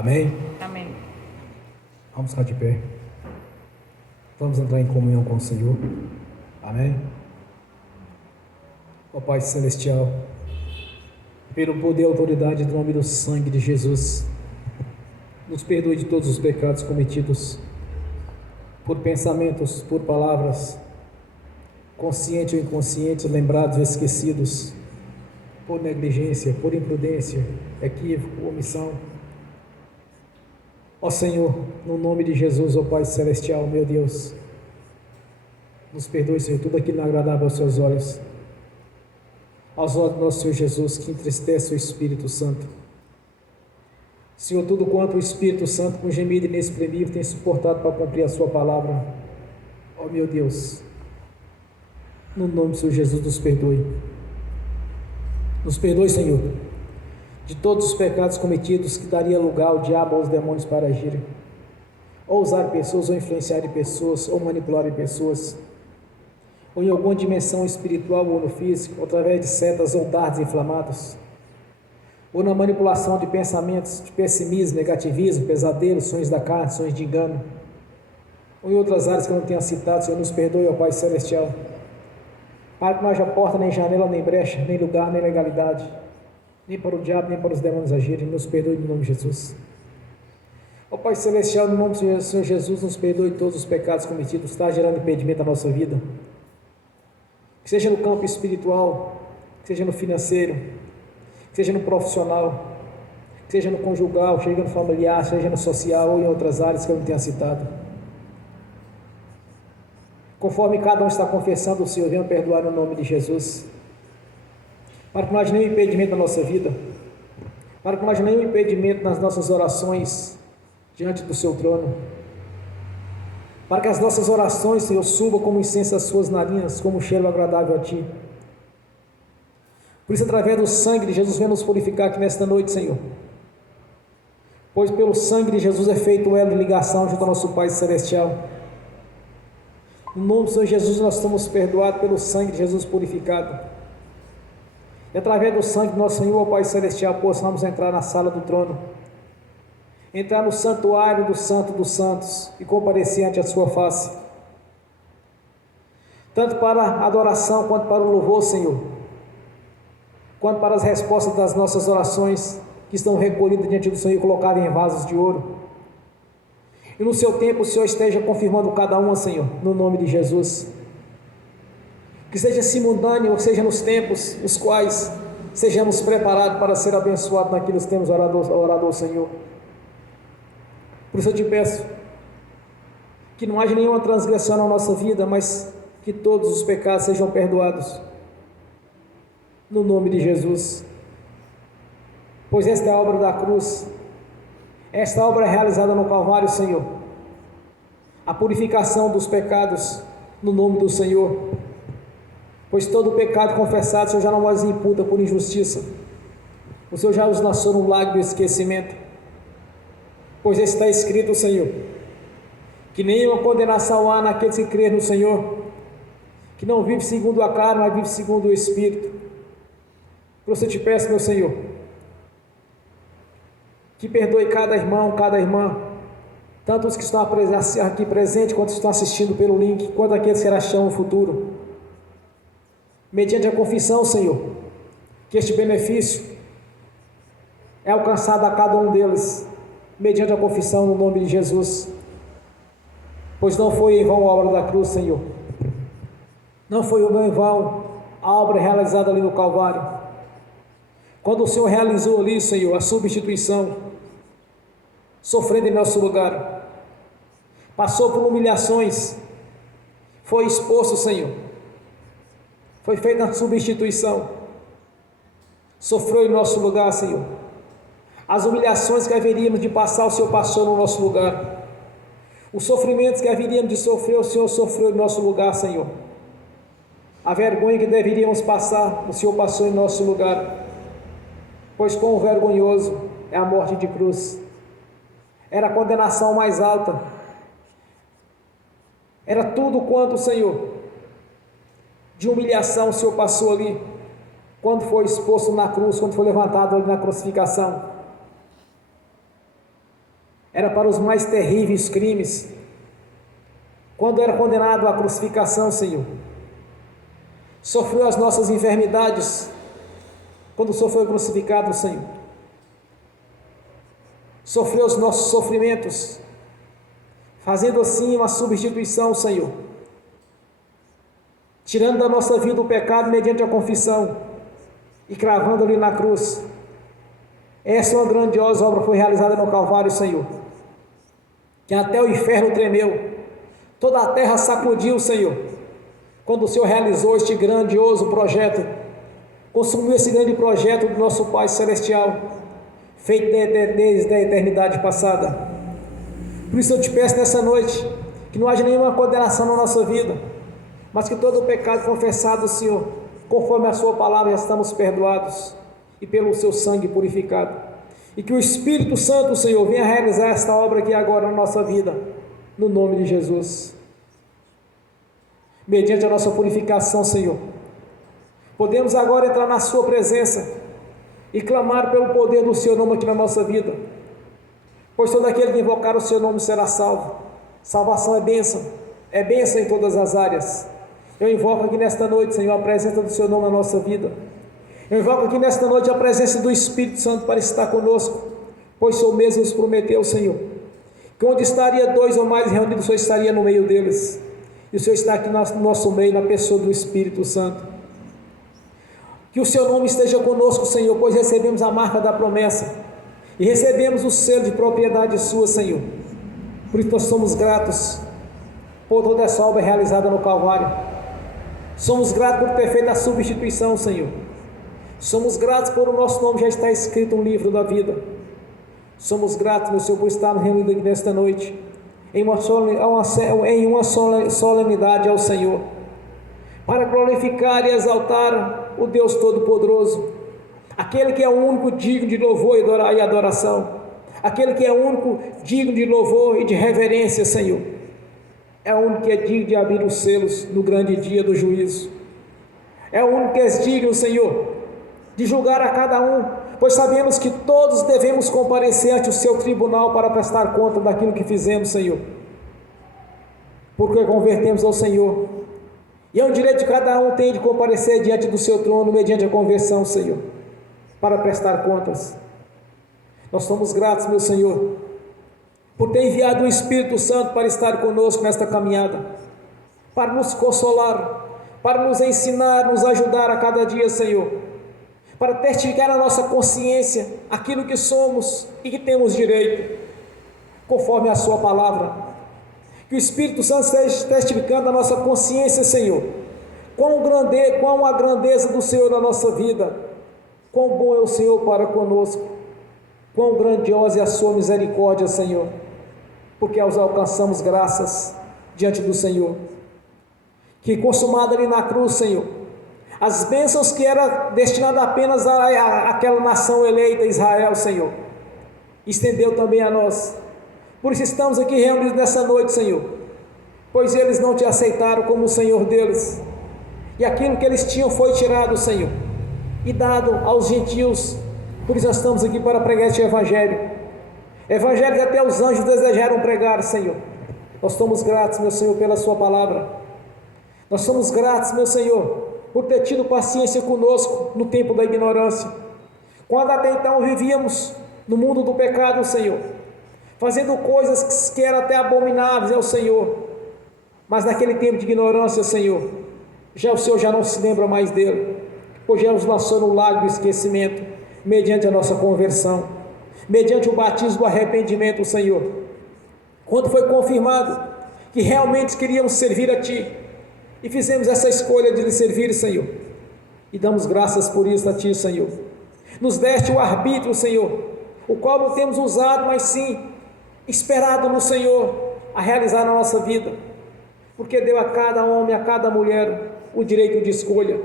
Amém? Amém. Vamos ficar de pé. Vamos entrar em comunhão com o Senhor. Amém? Ó Pai Celestial, pelo poder e autoridade do nome do sangue de Jesus, nos perdoe de todos os pecados cometidos, por pensamentos, por palavras, consciente ou inconsciente, lembrados ou esquecidos, por negligência, por imprudência, equívoco, omissão. Ó Senhor, no nome de Jesus, ó Pai Celestial, meu Deus, nos perdoe, Senhor, tudo aquilo não agradável aos seus olhos, aos olhos do nosso Senhor Jesus, que entristece o Espírito Santo. Senhor, tudo quanto o Espírito Santo, com gemido inexprimível, tem suportado para cumprir a sua palavra, ó meu Deus, no nome do Senhor Jesus, nos perdoe. Nos perdoe, Senhor, de todos os pecados cometidos que daria lugar ao diabo, aos demônios para agirem, ou usar pessoas, ou influenciar pessoas, ou manipular pessoas, ou em alguma dimensão espiritual ou no físico, ou através de setas ou dardos inflamados, ou na manipulação de pensamentos de pessimismo, negativismo, pesadelos, sonhos da carne, sonhos de engano, ou em outras áreas que eu não tenha citado. Senhor, nos perdoe, ó Pai Celestial, para que não haja porta, nem janela, nem brecha, nem lugar, nem legalidade, nem para o diabo, nem para os demônios agirem. Nos perdoe no nome de Jesus. Ó Pai Celestial, no nome do Senhor Jesus, nos perdoe todos os pecados cometidos, está gerando impedimento à nossa vida, que seja no campo espiritual, que seja no financeiro, que seja no profissional, que seja no conjugal, seja no familiar, seja no social ou em outras áreas que eu não tenha citado. Conforme cada um está confessando, o Senhor venha perdoar no nome de Jesus, para que não haja nenhum impedimento na nossa vida, para que não haja nenhum impedimento nas nossas orações diante do seu trono, para que as nossas orações, Senhor, subam como incenso às suas narinas, como um cheiro agradável a Ti. Por isso, através do sangue de Jesus, venha nos purificar aqui nesta noite, Senhor, pois pelo sangue de Jesus é feito o elo de ligação junto ao nosso Pai Celestial. No nome do Senhor Jesus, nós estamos perdoados pelo sangue de Jesus purificado, e através do sangue do nosso Senhor, Pai Celestial, possamos entrar na sala do trono, entrar no santuário do Santo dos Santos e comparecer ante a sua face, tanto para a adoração quanto para o louvor, Senhor, quanto para as respostas das nossas orações que estão recolhidas diante do Senhor e colocadas em vasos de ouro. E no seu tempo o Senhor esteja confirmando cada uma, Senhor, no nome de Jesus, que seja simultâneo, ou seja nos tempos nos quais sejamos preparados para ser abençoados naquilo que temos orado ao Senhor. Por isso eu te peço que não haja nenhuma transgressão na nossa vida, mas que todos os pecados sejam perdoados, no nome de Jesus, pois esta é a obra da cruz, esta obra é realizada no Calvário, Senhor, a purificação dos pecados no nome do Senhor, pois todo pecado confessado o Senhor já não mais imputa por injustiça, o Senhor já os lançou no lago do esquecimento, pois está escrito, Senhor, que nenhuma condenação há naqueles que crêem no Senhor, que não vive segundo a carne, mas vive segundo o Espírito. Por isso eu te peço, meu Senhor, que perdoe cada irmão, cada irmã, tanto os que estão aqui presentes, quanto os que estão assistindo pelo link, quanto aqueles que irão no futuro, mediante a confissão, Senhor, que este benefício é alcançado a cada um deles, mediante a confissão no nome de Jesus, pois não foi em vão a obra da cruz, Senhor, não foi em vão a obra realizada ali no Calvário, quando o Senhor realizou ali, Senhor, a substituição, sofrendo em nosso lugar, passou por humilhações, foi exposto, Senhor, foi feita a substituição, sofreu em nosso lugar, Senhor, as humilhações que haveríamos de passar, o Senhor passou no nosso lugar, os sofrimentos que haveríamos de sofrer, o Senhor sofreu em nosso lugar, Senhor, a vergonha que deveríamos passar, o Senhor passou em nosso lugar, pois quão vergonhoso é a morte de cruz, era a condenação mais alta, era tudo quanto, Senhor, de humilhação o Senhor passou ali, quando foi exposto na cruz, quando foi levantado ali na crucificação, era para os mais terríveis crimes, quando era condenado à crucificação, Senhor. Sofreu as nossas enfermidades, quando o Senhor foi crucificado, Senhor. Sofreu os nossos sofrimentos, fazendo assim uma substituição, Senhor, tirando da nossa vida o pecado mediante a confissão e cravando ali na cruz. Essa é uma grandiosa obra, foi realizada no Calvário, Senhor, que até o inferno tremeu, toda a terra sacudiu, Senhor, quando o Senhor realizou este grandioso projeto, consumiu esse grande projeto do nosso Pai Celestial, feito desde a eternidade passada. Por isso eu te peço nessa noite, que não haja nenhuma condenação na nossa vida, mas que todo o pecado confessado, Senhor, conforme a sua palavra, já estamos perdoados, e pelo seu sangue purificado, e que o Espírito Santo, Senhor, venha realizar esta obra aqui agora na nossa vida, no nome de Jesus. Mediante a nossa purificação, Senhor, podemos agora entrar na sua presença e clamar pelo poder do seu nome aqui na nossa vida, pois todo aquele que invocar o seu nome será salvo. Salvação é bênção em todas as áreas. Eu invoco aqui nesta noite, Senhor, a presença do seu nome na nossa vida. Eu invoco aqui nesta noite a presença do Espírito Santo para estar conosco, pois o Senhor mesmo nos prometeu, Senhor, que onde estaria 2 ou mais reunidos, o Senhor estaria no meio deles, e o Senhor está aqui no nosso meio, na pessoa do Espírito Santo. Que o seu nome esteja conosco, Senhor, pois recebemos a marca da promessa, e recebemos o selo de propriedade sua, Senhor. Por isso nós somos gratos por toda essa obra realizada no Calvário. Somos gratos por ter feito a substituição, Senhor. Somos gratos por o nosso nome já estar escrito no livro da vida. Somos gratos, meu Senhor, por estarmos reunidos aqui nesta noite, em uma solenidade ao Senhor, para glorificar e exaltar o Deus Todo-Poderoso, aquele que é o único digno de louvor e adoração, aquele que é o único digno de louvor e de reverência, Senhor. É o único que é digno de abrir os selos no grande dia do juízo. É o único que é digno, Senhor, de julgar a cada um, pois sabemos que todos devemos comparecer ante o seu tribunal para prestar conta daquilo que fizemos, Senhor, porque convertemos ao Senhor, e é um direito de cada um tem de comparecer diante do seu trono, mediante a conversão, Senhor, para prestar contas. Nós somos gratos, meu Senhor, por ter enviado o Espírito Santo para estar conosco nesta caminhada, para nos consolar, para nos ensinar, nos ajudar a cada dia, Senhor, para testificar na nossa consciência aquilo que somos e que temos direito, conforme a sua palavra. Que o Espírito Santo esteja testificando a nossa consciência, Senhor, quão a grandeza do Senhor na nossa vida, quão bom é o Senhor para conosco, quão grandiosa é a sua misericórdia, Senhor, porque alcançamos graças diante do Senhor, que consumada ali na cruz, Senhor, as bênçãos que era destinada apenas àquela nação eleita, Israel, Senhor, estendeu também a nós. Por isso estamos aqui reunidos nessa noite, Senhor, pois eles não te aceitaram como o Senhor deles, e aquilo que eles tinham foi tirado, Senhor, e dado aos gentios. Por isso nós estamos aqui para pregar este evangelho que até os anjos desejaram pregar, Senhor. Nós somos gratos, meu Senhor, pela sua palavra. Nós somos gratos, meu Senhor, por ter tido paciência conosco no tempo da ignorância, quando até então vivíamos no mundo do pecado, Senhor, fazendo coisas que eram até abomináveis ao Senhor, mas naquele tempo de ignorância, Senhor, o Senhor já não se lembra mais dele, pois já nos lançou no lago do esquecimento, mediante a nossa conversão, mediante o batismo do arrependimento, Senhor, quando foi confirmado que realmente queríamos servir a Ti, e fizemos essa escolha de lhe servir, Senhor, e damos graças por isso a Ti, Senhor. Nos deste o arbítrio, Senhor, o qual não temos usado, mas sim esperado no Senhor a realizar na nossa vida, porque deu a cada homem, a cada mulher o direito de escolha.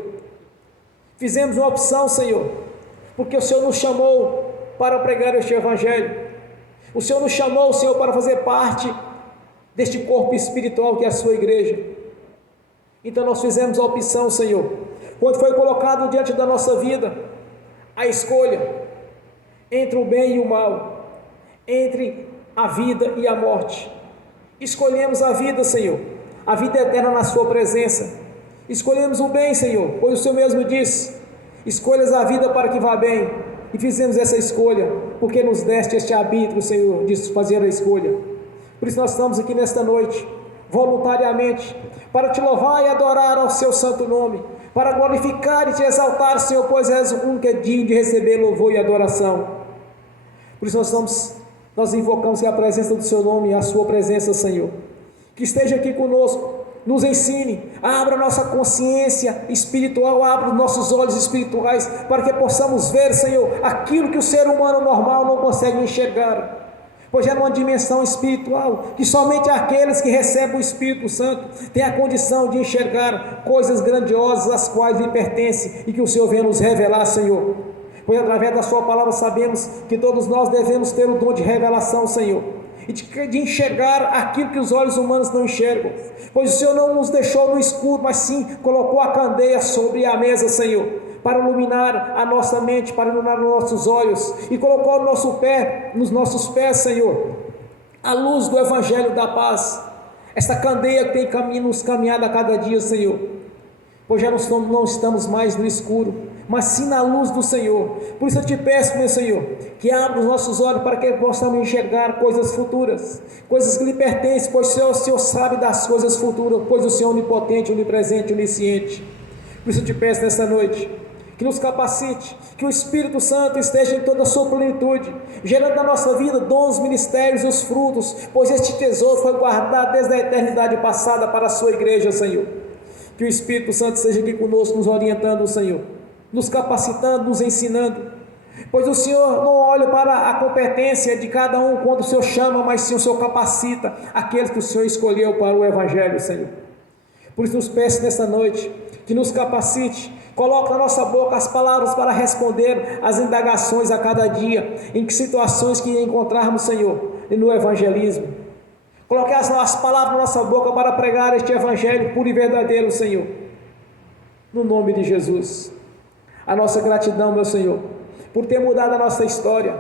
Fizemos uma opção, Senhor, porque o Senhor nos chamou para pregar este evangelho, o Senhor nos chamou, Senhor, para fazer parte deste corpo espiritual que é a sua igreja. Então nós fizemos a opção, Senhor, quando foi colocado diante da nossa vida a escolha entre o bem e o mal, entre a vida e a morte. Escolhemos a vida, Senhor, a vida eterna na sua presença. Escolhemos o bem, Senhor, pois o Senhor mesmo disse: escolhas a vida para que vá bem. E fizemos essa escolha, porque nos deste este arbítrio, Senhor, de fazer a escolha. Por isso nós estamos aqui nesta noite, voluntariamente, para te louvar e adorar ao seu santo nome, para glorificar e te exaltar, Senhor, pois és o único que é digno de receber louvor e adoração. Por isso nós invocamos a presença do seu nome e a sua presença, Senhor, que esteja aqui conosco, nos ensine, abra nossa consciência espiritual, abra os nossos olhos espirituais, para que possamos ver, Senhor, aquilo que o ser humano normal não consegue enxergar, pois é numa dimensão espiritual, que somente aqueles que recebem o Espírito Santo têm a condição de enxergar coisas grandiosas, as quais lhe pertencem, e que o Senhor venha nos revelar, Senhor, pois através da sua palavra sabemos que todos nós devemos ter o dom de revelação, Senhor, e de enxergar aquilo que os olhos humanos não enxergam, pois o Senhor não nos deixou no escuro, mas sim colocou a candeia sobre a mesa, Senhor, para iluminar a nossa mente, para iluminar os nossos olhos, e colocou nos nossos pés, Senhor, a luz do Evangelho da paz, esta candeia que tem nos caminhado a cada dia, Senhor, pois já não estamos mais no escuro, mas sim na luz do Senhor. Por isso eu te peço, meu Senhor, que abra os nossos olhos para que possamos enxergar coisas futuras, coisas que lhe pertencem, pois o Senhor sabe das coisas futuras, pois o Senhor é onipotente, onipresente, onisciente. Por isso eu te peço nesta noite, que nos capacite, que o Espírito Santo esteja em toda a sua plenitude, gerando na nossa vida dons, ministérios e os frutos, pois este tesouro foi guardado desde a eternidade passada para a sua igreja, Senhor. Que o Espírito Santo esteja aqui conosco, nos orientando, Senhor, nos capacitando, nos ensinando, pois o Senhor não olha para a competência de cada um quando o Senhor chama, mas sim o Senhor capacita aqueles que o Senhor escolheu para o Evangelho, Senhor. Por isso nos peço nesta noite, que nos capacite, coloque na nossa boca as palavras para responder às indagações a cada dia, em que situações que encontrarmos, Senhor, no evangelismo. Coloque as palavras na nossa boca para pregar este Evangelho puro e verdadeiro, Senhor, no nome de Jesus. A nossa gratidão, meu Senhor, por ter mudado a nossa história,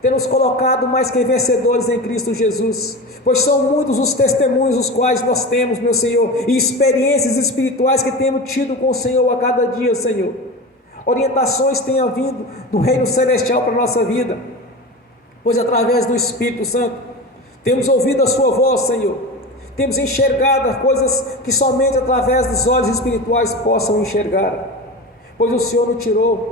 ter nos colocado mais que vencedores em Cristo Jesus, pois são muitos os testemunhos os quais nós temos, meu Senhor, e experiências espirituais que temos tido com o Senhor a cada dia, Senhor. Orientações tenham vindo do reino celestial para a nossa vida, pois através do Espírito Santo temos ouvido a sua voz, Senhor, temos enxergado coisas que somente através dos olhos espirituais possam enxergar, pois o Senhor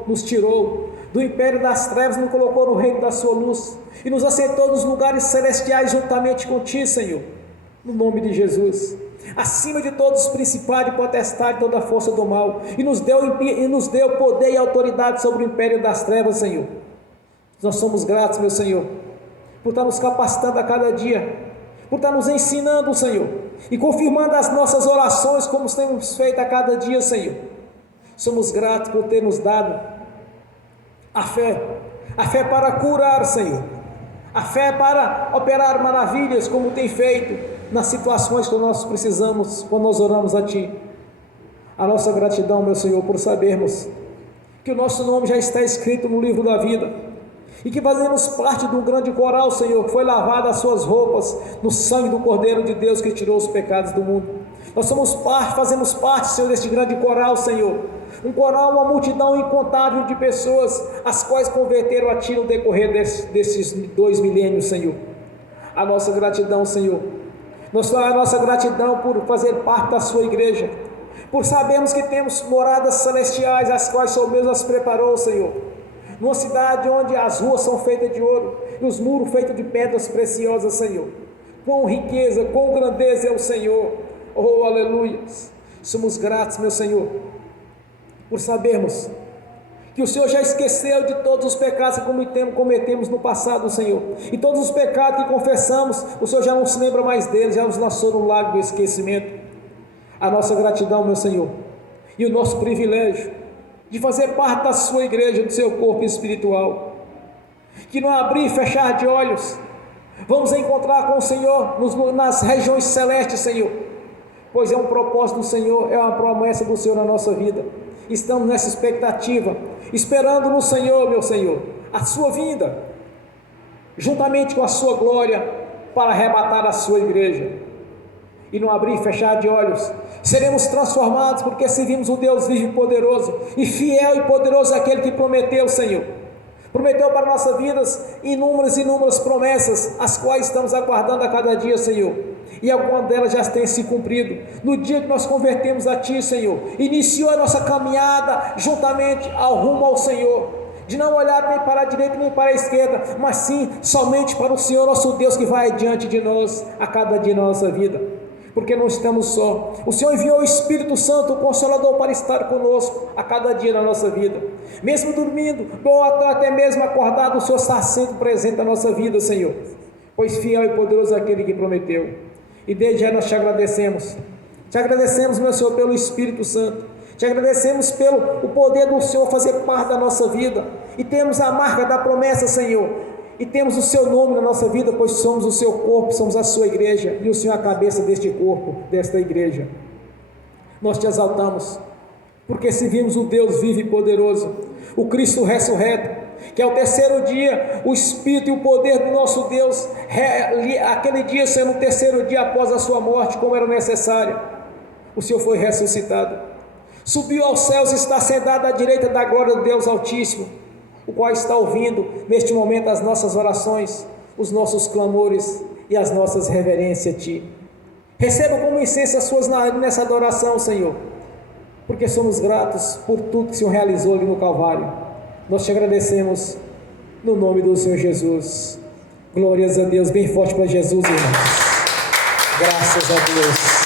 nos tirou do império das trevas, nos colocou no reino da sua luz, e nos assentou nos lugares celestiais juntamente contigo, Senhor, no nome de Jesus, acima de todos os principados e potestades, toda a força do mal, e nos deu poder e autoridade sobre o império das trevas, Senhor. Nós somos gratos, meu Senhor, por estar nos capacitando a cada dia, por estar nos ensinando, Senhor, e confirmando as nossas orações, como temos feito a cada dia, Senhor. Somos gratos por ter nos dado a fé para curar, Senhor, a fé para operar maravilhas, como tem feito nas situações que nós precisamos, quando nós oramos a Ti. A nossa gratidão, meu Senhor, por sabermos que o nosso nome já está escrito no livro da vida, e que fazemos parte de um grande coral, Senhor, que foi lavado as suas roupas no sangue do Cordeiro de Deus que tirou os pecados do mundo. Nós fazemos parte, Senhor, deste grande coral, Senhor, um coral, uma multidão incontável de pessoas, as quais converteram a Ti no decorrer desses 2 milênios, Senhor. A nossa gratidão, Senhor, a nossa gratidão por fazer parte da sua igreja, por sabermos que temos moradas celestiais, as quais o Senhor mesmo as preparou, Senhor, numa cidade onde as ruas são feitas de ouro, e os muros feitos de pedras preciosas, Senhor. Quão riqueza, quão grandeza é o Senhor, oh aleluia. Somos gratos, meu Senhor, por sabermos que o Senhor já esqueceu de todos os pecados que cometemos no passado, Senhor, e todos os pecados que confessamos, o Senhor já não se lembra mais deles, já nos lançou no lago do esquecimento. A nossa gratidão, meu Senhor, e o nosso privilégio de fazer parte da sua igreja, do seu corpo espiritual, que no abrir e fechar de olhos, vamos encontrar com o Senhor nas regiões celestes, Senhor, pois é um propósito do Senhor, é uma promessa do Senhor na nossa vida. Estamos nessa expectativa, esperando no Senhor, meu Senhor, a sua vinda, juntamente com a sua glória, para arrebatar a sua igreja. E no abrir e fechar de olhos, seremos transformados, porque servimos o Deus vivo e poderoso, e fiel e poderoso é aquele que prometeu, Senhor. Prometeu para nossas vidas inúmeras promessas, as quais estamos aguardando a cada dia, Senhor. E algumas delas já têm se cumprido. No dia que nós convertemos a Ti, Senhor, iniciou a nossa caminhada juntamente ao rumo ao Senhor, de não olhar nem para a direita nem para a esquerda, mas sim somente para o Senhor nosso Deus, que vai diante de nós a cada dia da nossa vida. Porque não estamos só. O Senhor enviou o Espírito Santo, o Consolador, para estar conosco a cada dia da nossa vida. Mesmo dormindo, ou até mesmo acordado, o Senhor está sempre presente na nossa vida, Senhor. Pois fiel e poderoso é aquele que prometeu. E desde já nós te agradecemos. Te agradecemos, meu Senhor, pelo Espírito Santo. Te agradecemos pelo o poder do Senhor fazer parte da nossa vida. E temos a marca da promessa, Senhor. E temos o seu nome na nossa vida, pois somos o seu corpo, somos a sua igreja, e o Senhor é a cabeça deste corpo, desta igreja. Nós te exaltamos, porque servimos o Deus vivo e poderoso, o Cristo ressurreto, que ao terceiro dia, o Espírito e o poder do nosso Deus, aquele dia sendo o terceiro dia após a sua morte, como era necessário, o Senhor foi ressuscitado, subiu aos céus e está sentado à direita da glória do Deus Altíssimo, o qual está ouvindo neste momento as nossas orações, os nossos clamores e as nossas reverências a Ti. Receba como incenso as suas nessa adoração, Senhor, porque somos gratos por tudo que o Senhor realizou ali no Calvário. Nós te agradecemos no nome do Senhor Jesus. Glórias a Deus, bem forte para Jesus, irmãos. Graças a Deus.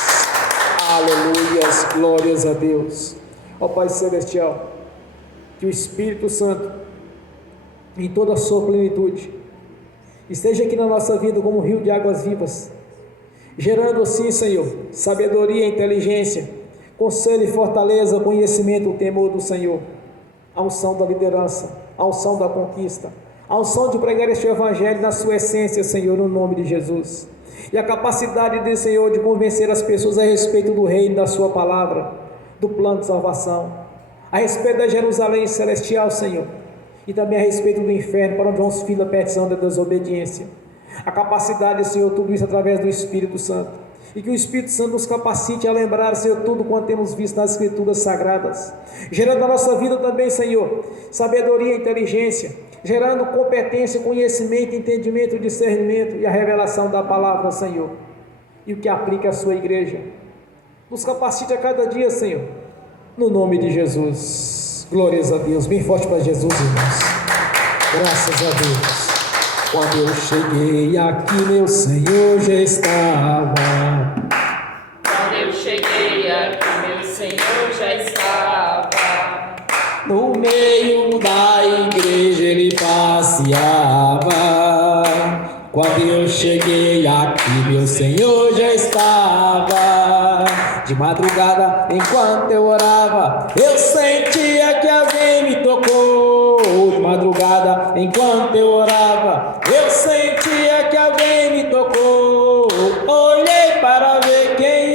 Aleluias, glórias a Deus. Ó Pai Celestial, que o Espírito Santo, em toda a sua plenitude, esteja aqui na nossa vida como um rio de águas vivas, gerando assim, Senhor, sabedoria, inteligência, conselho e fortaleza, conhecimento, o temor do Senhor, a unção da liderança, a unção da conquista, a unção de pregar este Evangelho na sua essência, Senhor, no nome de Jesus, e a capacidade de, Senhor, de convencer as pessoas a respeito do reino, da sua palavra, do plano de salvação, a respeito da Jerusalém celestial, Senhor, e também a respeito do inferno, para onde vão os filhos da petição da desobediência. A capacidade, Senhor, tudo isso através do Espírito Santo, e que o Espírito Santo nos capacite a lembrar, Senhor, tudo quanto temos visto nas Escrituras Sagradas, gerando na nossa vida também, Senhor, sabedoria e inteligência, gerando competência, conhecimento, entendimento, discernimento e a revelação da palavra, Senhor, e o que aplica à sua igreja. Nos capacite a cada dia, Senhor, no nome de Jesus. Glórias a Deus, bem forte para Jesus, irmãos. Graças a Deus. Quando eu cheguei aqui, meu Senhor já estava. Quando eu cheguei aqui, meu Senhor já estava. No meio da igreja ele passeava. Quando eu cheguei aqui, meu Senhor já estava. De madrugada, enquanto eu orava, eu sentia que alguém me tocou. De madrugada, enquanto eu orava, eu sentia que alguém me tocou. Olhei para ver quem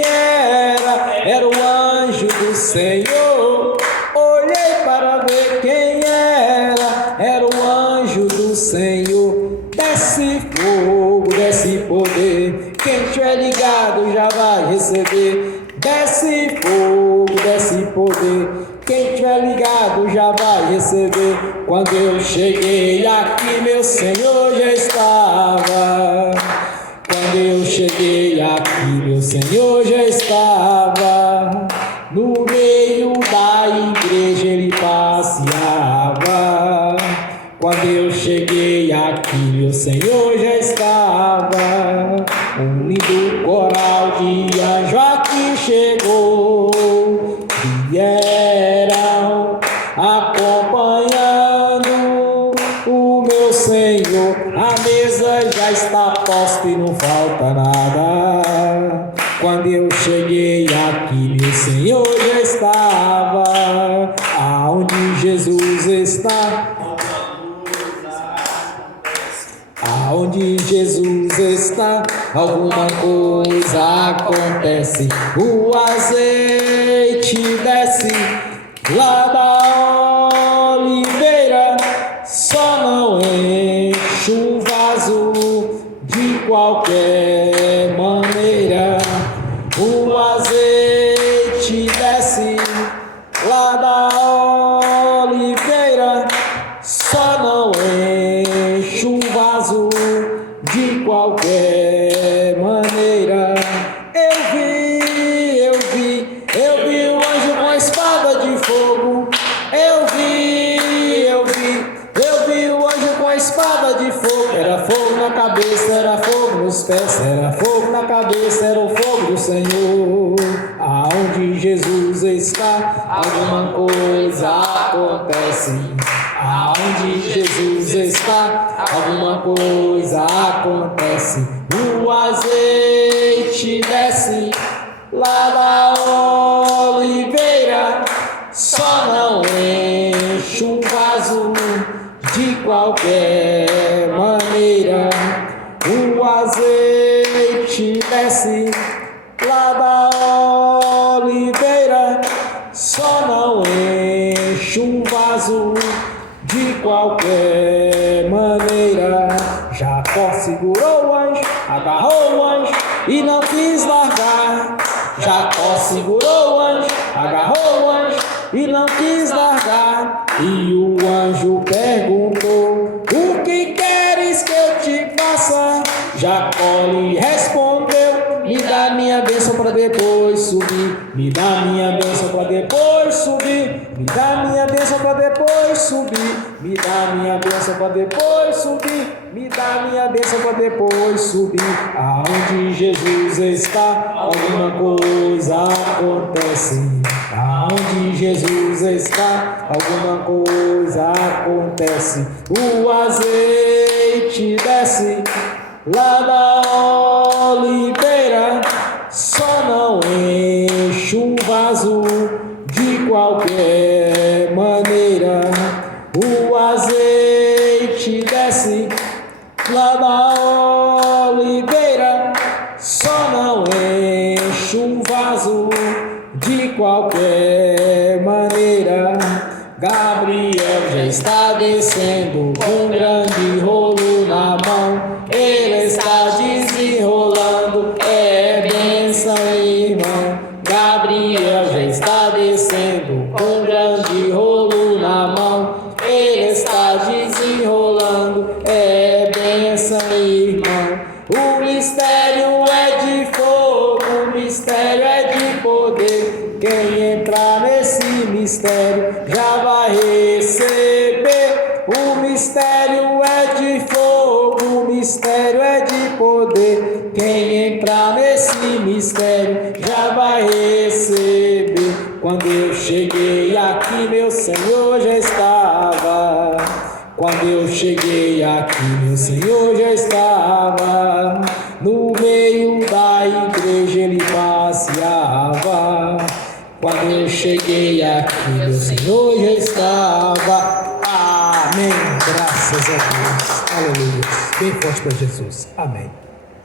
era o anjo do Senhor. Olhei para ver quem era o anjo do Senhor. Desce fogo, desce poder, quem estiver ligado já vai receber. Desce fogo, desce poder, quem estiver ligado já vai receber. Quando eu cheguei aqui, meu Senhor já estava. Quando eu cheguei aqui, meu Senhor já estava. No meio da igreja ele passeava. Quando eu cheguei aqui, meu Senhor já estava. Um lindo coral de anjo aqui chegou, vieram acompanhando o meu Senhor. A mesa já está posta e não falta nada. Quando eu cheguei aqui, meu Senhor já estava. Aonde Jesus está, aonde Jesus está, alguma coisa acontece. O azeite desce lá da oliveira, só não enche o vaso qualquer maneira. O azeite desce lá da oliveira, só não enche o vaso de qualquer maneira. Eu vi o anjo com a espada de fogo. Eu vi o anjo com a espada de fogo. Era fogo na cabeça, era fogo nos pés, era fogo na cabeça, era o fogo do Senhor. Aonde Jesus está, alguma coisa acontece. Aonde Jesus está, alguma coisa acontece. O azeite desce lá da oliveira, só não enche um vaso de qualquer maneira. O azeite desce lá da oliveira, só não enche um vaso de qualquer maneira. Jacó segurou o anjo, agarrou o anjo e não quis largar. Jacó segurou o anjo, agarrou o anjo e não quis largar. E o anjo perguntou: o que queres que eu te faça? Jacó lhe respondeu: me dá minha bênção para depois subir. Me dá minha bênção para depois subir. Me dá minha bênção para depois subir. Me dá minha bênção para depois subir. Me dá minha bênção para depois subir. Aonde Jesus está, alguma coisa acontece. Aonde Jesus está, alguma coisa acontece. O azeite desce lá da oliveira, só não enche um vaso de qualquer maneira. O azeite desce lá da oliveira, só não enche um vaso de qualquer maneira. Gabriel já está descendo com um grande rolo na mão. Ele está desenrolando, é bênção, irmão. Gabriel já está descendo com um grande rolo na mão. Ele está desenrolando, é bênção, irmão. O mistério é de fogo, o mistério é de poder. Quem entrar nesse mistério já vai receber. O mistério é de fogo, o mistério é de poder. Quem entrar nesse mistério já vai receber. Quando eu cheguei aqui, meu Senhor já estava. Quando eu cheguei aqui, meu Senhor já estava. No meio da igreja ele passeava. Quando eu cheguei aqui, meu Senhor já estava. Amém. Graças a Deus. Aleluia. Bem forte para Jesus. Amém.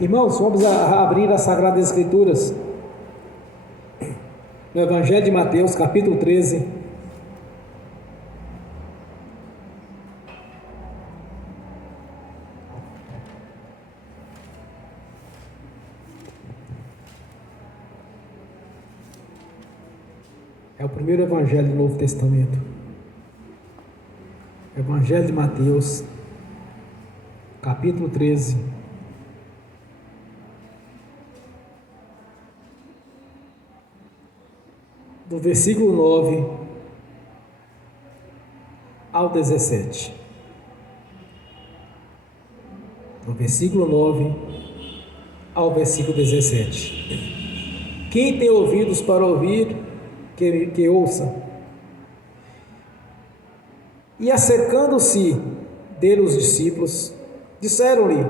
Irmãos, vamos abrir as Sagradas Escrituras no Evangelho de Mateus, capítulo 13. É o primeiro evangelho do Novo Testamento. Evangelho de Mateus, capítulo 13. Do versículo 9 ao 17. Do versículo 9 ao versículo 17. Quem tem ouvidos para ouvir, que ouça. E acercando-se dele os discípulos, disseram-lhe: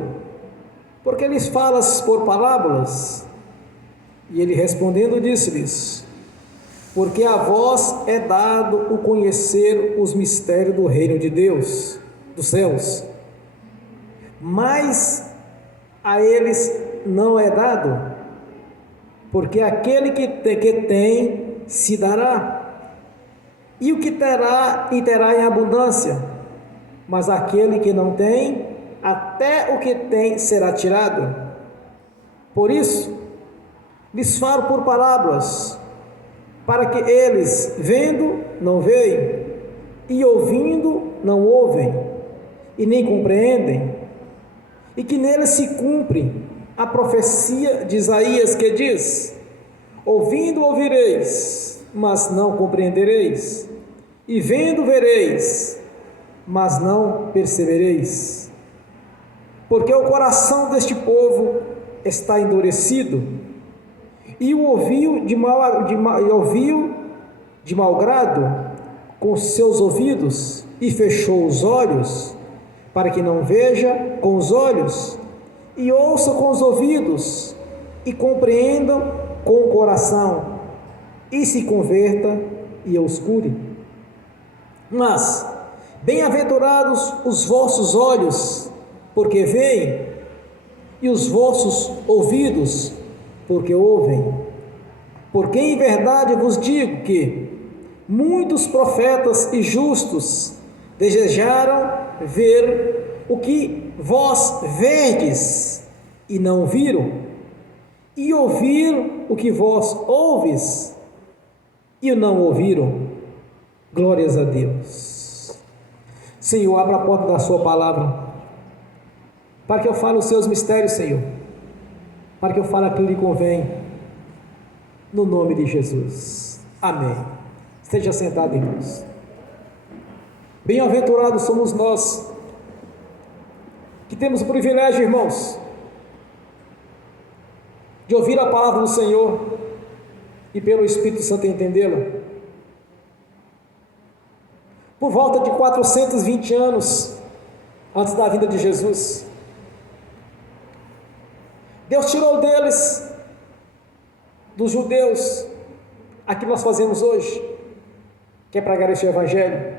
por que lhes falas por parábolas? E ele respondendo disse-lhes: porque a vós é dado o conhecer os mistérios do reino de Deus, dos céus, mas a eles não é dado, porque aquele que tem se dará, e o que terá, e terá em abundância, mas aquele que não tem, até o que tem será tirado. Por isso, lhes falo por parábolas, para que eles, vendo, não veem, e ouvindo, não ouvem, e nem compreendem, e que neles se cumpre a profecia de Isaías que diz: ouvindo ouvireis, mas não compreendereis, e vendo vereis, mas não percebereis. Porque o coração deste povo está endurecido, e o ouviu de mau grado com os seus ouvidos, e fechou os olhos, para que não veja com os olhos, e ouça com os ouvidos, e compreendam com o coração, e se converta e os cure. Mas, bem-aventurados os vossos olhos, porque veem, e os vossos ouvidos, porque ouvem. Porque em verdade vos digo que muitos profetas e justos desejaram ver o que vós verdes e não viram, e ouvir o que vós ouves e não ouviram. Glórias a Deus. Senhor, abra a porta da sua palavra, para que eu fale os seus mistérios, Senhor, para que eu fale aquilo que lhe convém, no nome de Jesus. Amém. Esteja sentado, irmãos. Bem-aventurados somos nós, que temos o privilégio, irmãos, de ouvir a palavra do Senhor e pelo Espírito Santo entendê-la. Por volta de 420 anos antes da vinda de Jesus, Deus tirou deles, dos judeus, aquilo que nós fazemos hoje, que é pregar este Evangelho.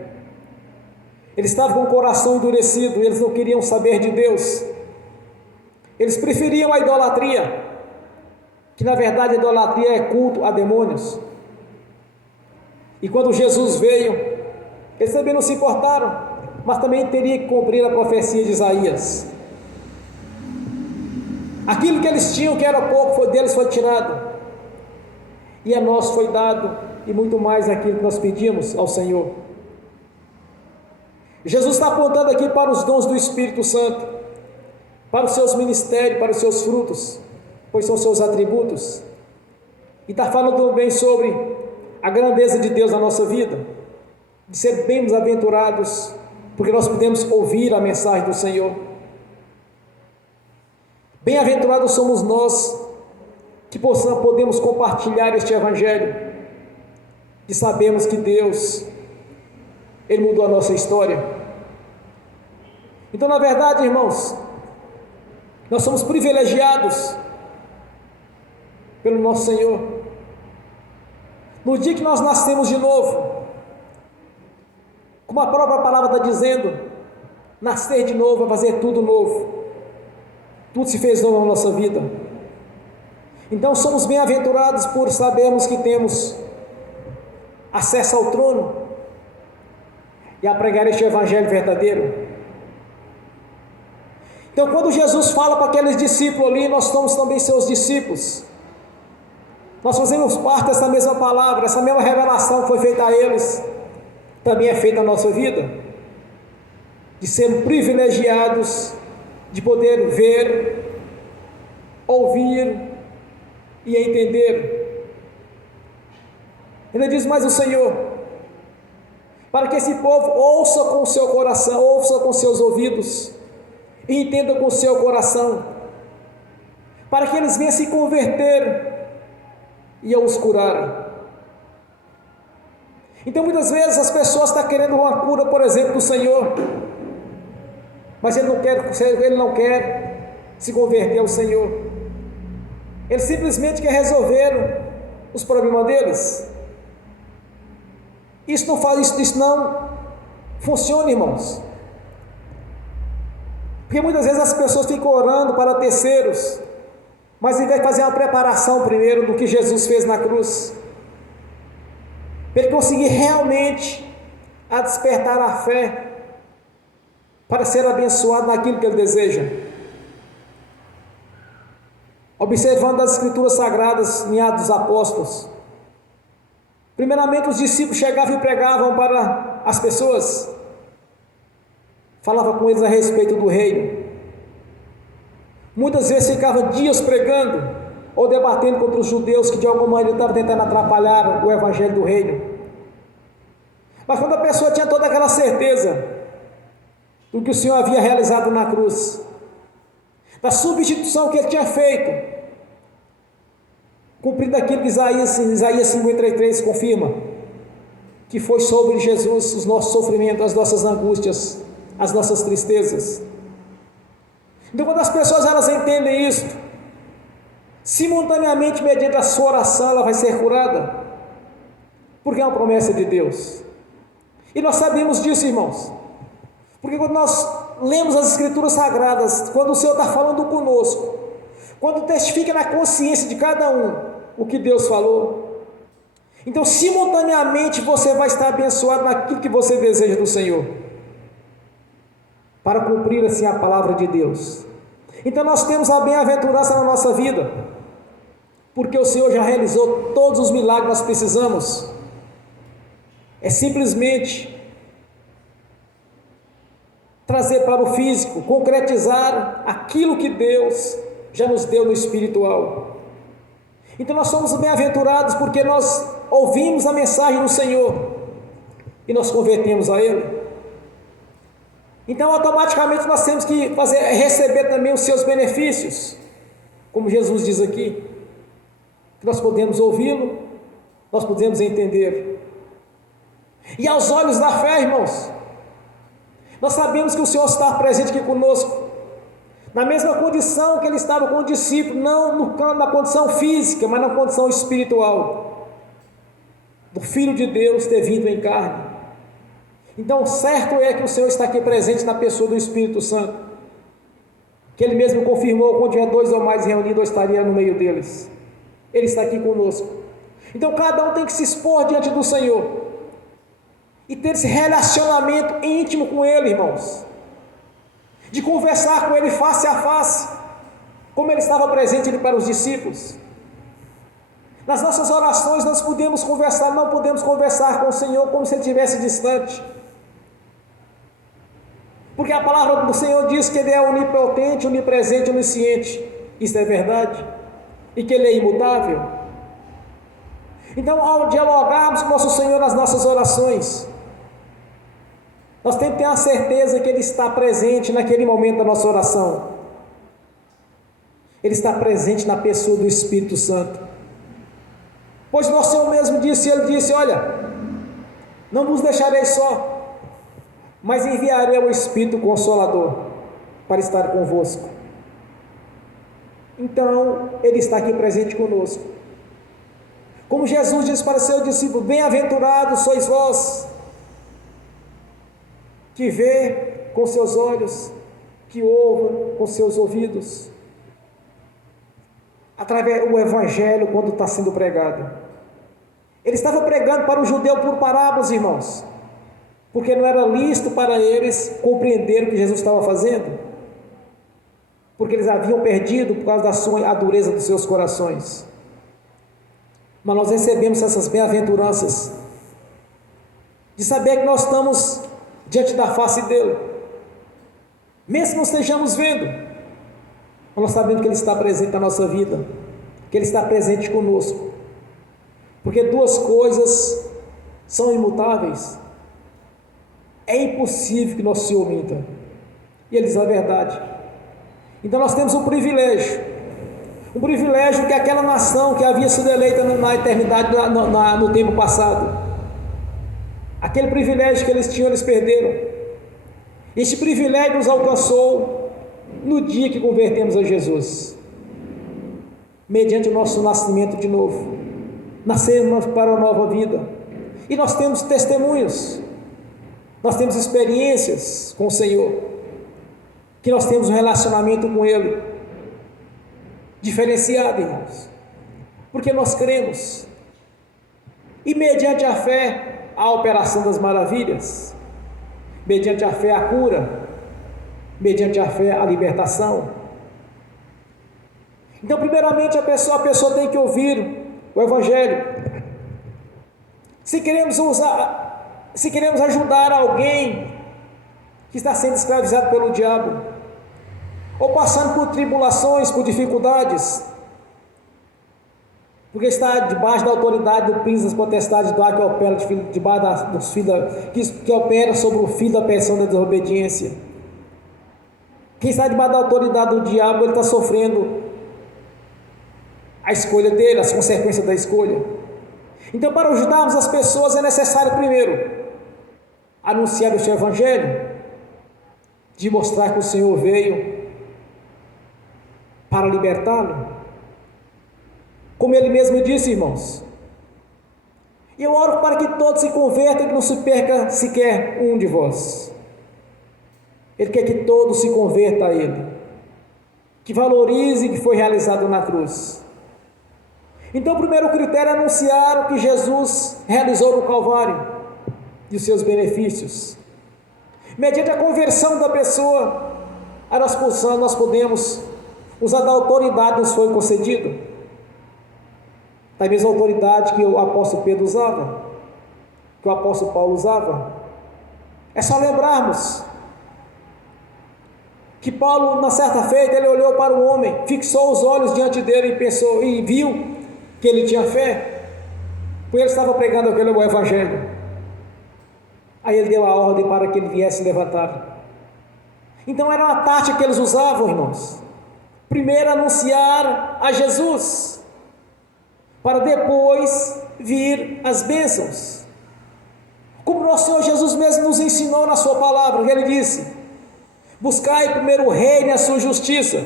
Eles estavam com o coração endurecido, eles não queriam saber de Deus, eles preferiam a idolatria, que na verdade a idolatria é culto a demônios. E quando Jesus veio, eles também não se importaram, mas também teria que cumprir a profecia de Isaías. Aquilo que eles tinham, que era pouco, deles foi tirado, e a nós foi dado, e muito mais aquilo que nós pedimos ao Senhor. Jesus está apontando aqui para os dons do Espírito Santo, para os seus ministérios, para os seus frutos, pois são seus atributos, e está falando também sobre a grandeza de Deus na nossa vida, de ser bem-aventurados, porque nós podemos ouvir a mensagem do Senhor. Bem-aventurados somos nós, que podemos compartilhar este Evangelho, e sabemos que Deus, Ele mudou a nossa história. Então, na verdade, irmãos, nós somos privilegiados pelo nosso Senhor. No dia que nós nascemos de novo, como a própria palavra está dizendo, nascer de novo é fazer tudo novo, tudo se fez novo na nossa vida. Então somos bem-aventurados por sabermos que temos acesso ao trono e a pregar este Evangelho verdadeiro. Então, quando Jesus fala para aqueles discípulos ali, nós somos também seus discípulos, nós fazemos parte dessa mesma palavra, essa mesma revelação que foi feita a eles, também é feita na nossa vida, de sermos privilegiados, de poder ver, ouvir e entender. Ele diz mais o Senhor, para que esse povo ouça com o seu coração, ouça com seus ouvidos, e entenda com o seu coração, para que eles venham se converter e eu os curar. Então muitas vezes as pessoas estão querendo uma cura, por exemplo, do Senhor, mas ele não quer se converter ao Senhor, ele simplesmente quer resolver os problemas deles. Isso não funciona, irmãos, porque muitas vezes as pessoas ficam orando para terceiros, mas em vez de fazer uma preparação primeiro do que Jesus fez na cruz, para ele conseguir realmente a despertar a fé, para ser abençoado naquilo que ele deseja. observando as escrituras sagradas em Atos dos Apóstolos. Primeiramente, os discípulos chegavam e pregavam para as pessoas, falavam com eles a respeito do reino. Muitas vezes ficavam dias pregando ou debatendo contra os judeus que de alguma maneira estavam tentando atrapalhar o evangelho do reino. Mas quando a pessoa tinha toda aquela certeza do que o Senhor havia realizado na cruz, da substituição que Ele tinha feito, cumprindo aquilo que Isaías 53 confirma, que foi sobre Jesus os nossos sofrimentos, as nossas angústias, as nossas tristezas. Então, quando as pessoas elas entendem isso, simultaneamente, mediante a sua oração, ela vai ser curada, porque é uma promessa de Deus. E nós sabemos disso, irmãos, porque quando nós lemos as Escrituras Sagradas, quando o Senhor está falando conosco, quando testifica na consciência de cada um o que Deus falou, então simultaneamente você vai estar abençoado naquilo que você deseja do Senhor, para cumprir assim a palavra de Deus. Então nós temos a bem-aventurança na nossa vida, porque o Senhor já realizou todos os milagres que nós precisamos. É simplesmente trazer para o físico, concretizar aquilo que Deus já nos deu no espiritual. Então nós somos bem-aventurados porque nós ouvimos a mensagem do Senhor e nós convertemos a Ele. Então automaticamente nós temos que receber também os seus benefícios, como Jesus diz aqui, que nós podemos ouvi-lo, nós podemos entender. E aos olhos da fé, irmãos, nós sabemos que o Senhor está presente aqui conosco, na mesma condição que Ele estava com o discípulo, não na condição física, mas na condição espiritual, do Filho de Deus ter vindo em carne. Então, certo é que o Senhor está aqui presente na pessoa do Espírito Santo, que Ele mesmo confirmou: quando tiver 2 ou mais reunidos, eu estaria no meio deles. Ele está aqui conosco. Então, cada um tem que se expor diante do Senhor e ter esse relacionamento íntimo com Ele, irmãos, de conversar com Ele face a face, como Ele estava presente para os discípulos. Nas nossas orações nós podemos conversar, não podemos conversar com o Senhor como se Ele estivesse distante, porque a palavra do Senhor diz que Ele é onipotente, onipresente, onisciente. Isso é verdade, e que Ele é imutável. Então, ao dialogarmos com nosso Senhor nas nossas orações, nós temos que ter a certeza que Ele está presente naquele momento da nossa oração. Ele está presente na pessoa do Espírito Santo, pois nosso Senhor mesmo disse, Ele disse: olha, não vos deixarei só, mas enviarei o Espírito Consolador para estar convosco. Então, Ele está aqui presente conosco. Como Jesus disse para seu discípulo: bem-aventurados sois vós, que vê com seus olhos, que ouve com seus ouvidos, através do Evangelho, quando está sendo pregado. Ele estava pregando para o judeu por parábolas, irmãos, porque não era lícito para eles compreender o que Jesus estava fazendo, porque eles haviam perdido por causa a dureza dos seus corações. Mas nós recebemos essas bem-aventuranças de saber que nós estamos diante da face dele, mesmo que não estejamos vendo, mas nós sabemos que Ele está presente na nossa vida, que Ele está presente conosco, porque duas coisas são imutáveis: é impossível que nosso Senhor minta, e Ele diz a verdade. Então nós temos um privilégio que aquela nação que havia sido eleita na eternidade, no tempo passado, aquele privilégio que eles tinham, eles perderam. Este privilégio nos alcançou no dia que convertemos a Jesus, mediante o nosso nascimento de novo, nascemos para a nova vida, e nós temos testemunhos, nós temos experiências com o Senhor, que nós temos um relacionamento com Ele diferenciado, irmãos, porque nós cremos, e mediante a fé a operação das maravilhas, mediante a fé a cura, mediante a fé a libertação. Então, primeiramente, a pessoa tem que ouvir o Evangelho. Se queremos ajudar alguém que está sendo escravizado pelo diabo, ou passando por tribulações, por dificuldades, porque está debaixo da autoridade do príncipe das potestades do ar que opera debaixo dos filhos, que opera sobre o filho da perversão da desobediência. Quem está debaixo da autoridade do diabo, ele está sofrendo a escolha dele, as consequências da escolha. Então, para ajudarmos as pessoas, é necessário primeiro anunciar o seu Evangelho, de mostrar que o Senhor veio para libertá-lo. Como ele mesmo disse, irmãos, e eu oro para que todos se convertam e que não se perca sequer um de vós. Ele quer que todos se convertam a Ele, que valorize o que foi realizado na cruz. Então, o primeiro critério é anunciar o que Jesus realizou no Calvário e os seus benefícios. Mediante a conversão da pessoa, nós podemos usar da autoridade que nos foi concedida, da mesma autoridade que o apóstolo Pedro usava, que o apóstolo Paulo usava. É só lembrarmos que Paulo, na certa feita, ele olhou para o homem, fixou os olhos diante dele e pensou, e viu que ele tinha fé, porque ele estava pregando aquele Evangelho. Aí ele deu a ordem para que ele viesse levantar. Então era uma tática que eles usavam, irmãos. Primeiro anunciar a Jesus, para depois vir as bênçãos. Como nosso Senhor Jesus mesmo nos ensinou na sua palavra, ele disse: buscai primeiro o reino e a sua justiça,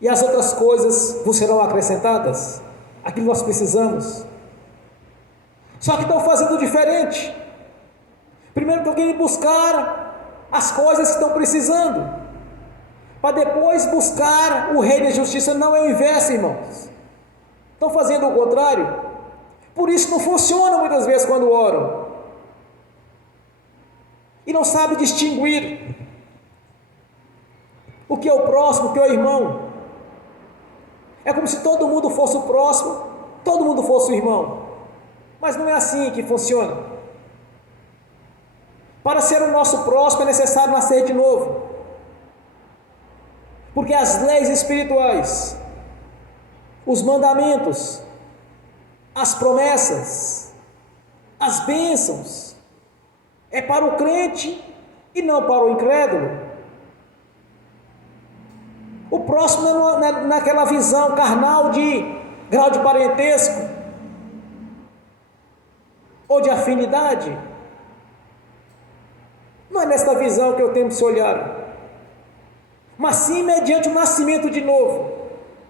e as outras coisas vos serão acrescentadas. Aquilo nós precisamos. Só que estão fazendo diferente. Primeiro estão querendo buscar as coisas que estão precisando, para depois buscar o reino e a justiça. Não é o inverso, irmãos. Estão fazendo o contrário. Por isso não funciona muitas vezes quando oram. E não sabe distinguir o que é o próximo, o que é o irmão. É como se todo mundo fosse o próximo, todo mundo fosse o irmão. Mas não é assim que funciona. Para ser o nosso próximo é necessário nascer de novo. Porque as leis espirituais, os mandamentos, as promessas, as bênçãos, é para o crente e não para o incrédulo. O próximo não é naquela visão carnal de grau de parentesco ou de afinidade. Não é nesta visão que eu tenho que se olhar, mas sim mediante o nascimento de novo.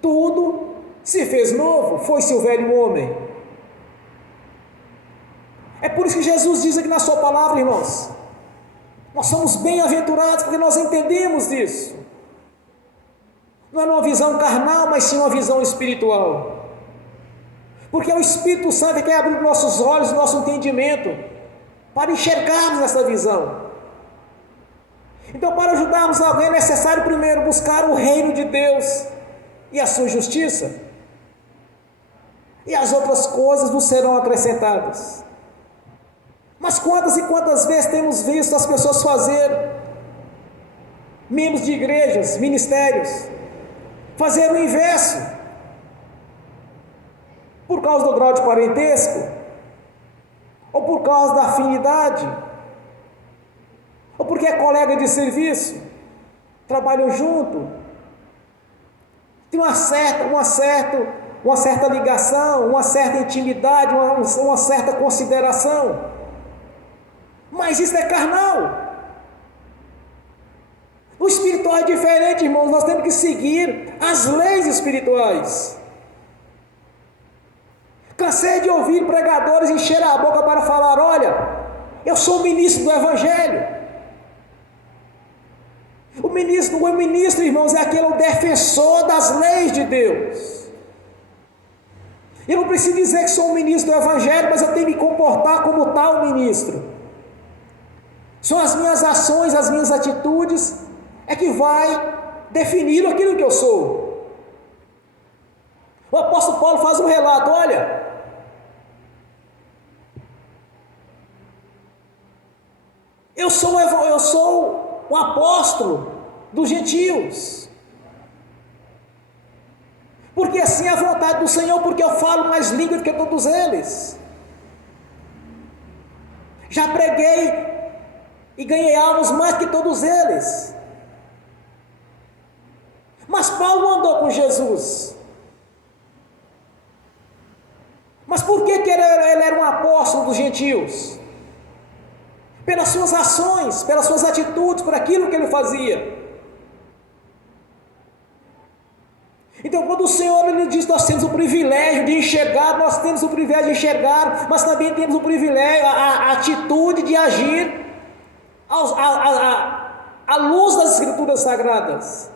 Tudo se fez novo, foi-se o velho homem. É por isso que Jesus diz aqui na sua palavra, irmãos, nós somos bem-aventurados porque nós entendemos disso. Não é uma visão carnal, mas sim uma visão espiritual. Porque é o Espírito Santo que quer abrir nossos olhos, nosso entendimento, para enxergarmos essa visão. Então, para ajudarmos alguém, é necessário primeiro buscar o reino de Deus e a sua justiça, e as outras coisas nos serão acrescentadas. Mas quantas e quantas vezes temos visto as pessoas fazer, membros de igrejas, ministérios, fazer o inverso, por causa do grau de parentesco, ou por causa da afinidade, ou porque é colega de serviço, trabalham junto, tem uma certa ligação, uma certa intimidade, uma certa consideração, mas isso é carnal. O espiritual é diferente, irmãos. Nós temos que seguir as leis espirituais. Cansei de ouvir pregadores encher a boca para falar: olha, eu sou ministro do Evangelho. O ministro, irmãos, é aquele defensor das leis de Deus. Eu não preciso dizer que sou um ministro do Evangelho, mas eu tenho que me comportar como tal ministro. São as minhas ações, as minhas atitudes, é que vai definir aquilo que eu sou. O apóstolo Paulo faz um relato: olha, eu sou um apóstolo dos gentios, porque assim é a vontade do Senhor, porque eu falo mais línguas do que todos eles. Já preguei e ganhei almas mais que todos eles. Mas Paulo andou com Jesus. Mas por que ele era um apóstolo dos gentios? Pelas suas ações, pelas suas atitudes, por aquilo que ele fazia. Então, quando o Senhor ele diz que nós temos o privilégio de enxergar, nós temos o privilégio de enxergar, mas também temos o privilégio, a atitude de agir à luz das Escrituras Sagradas.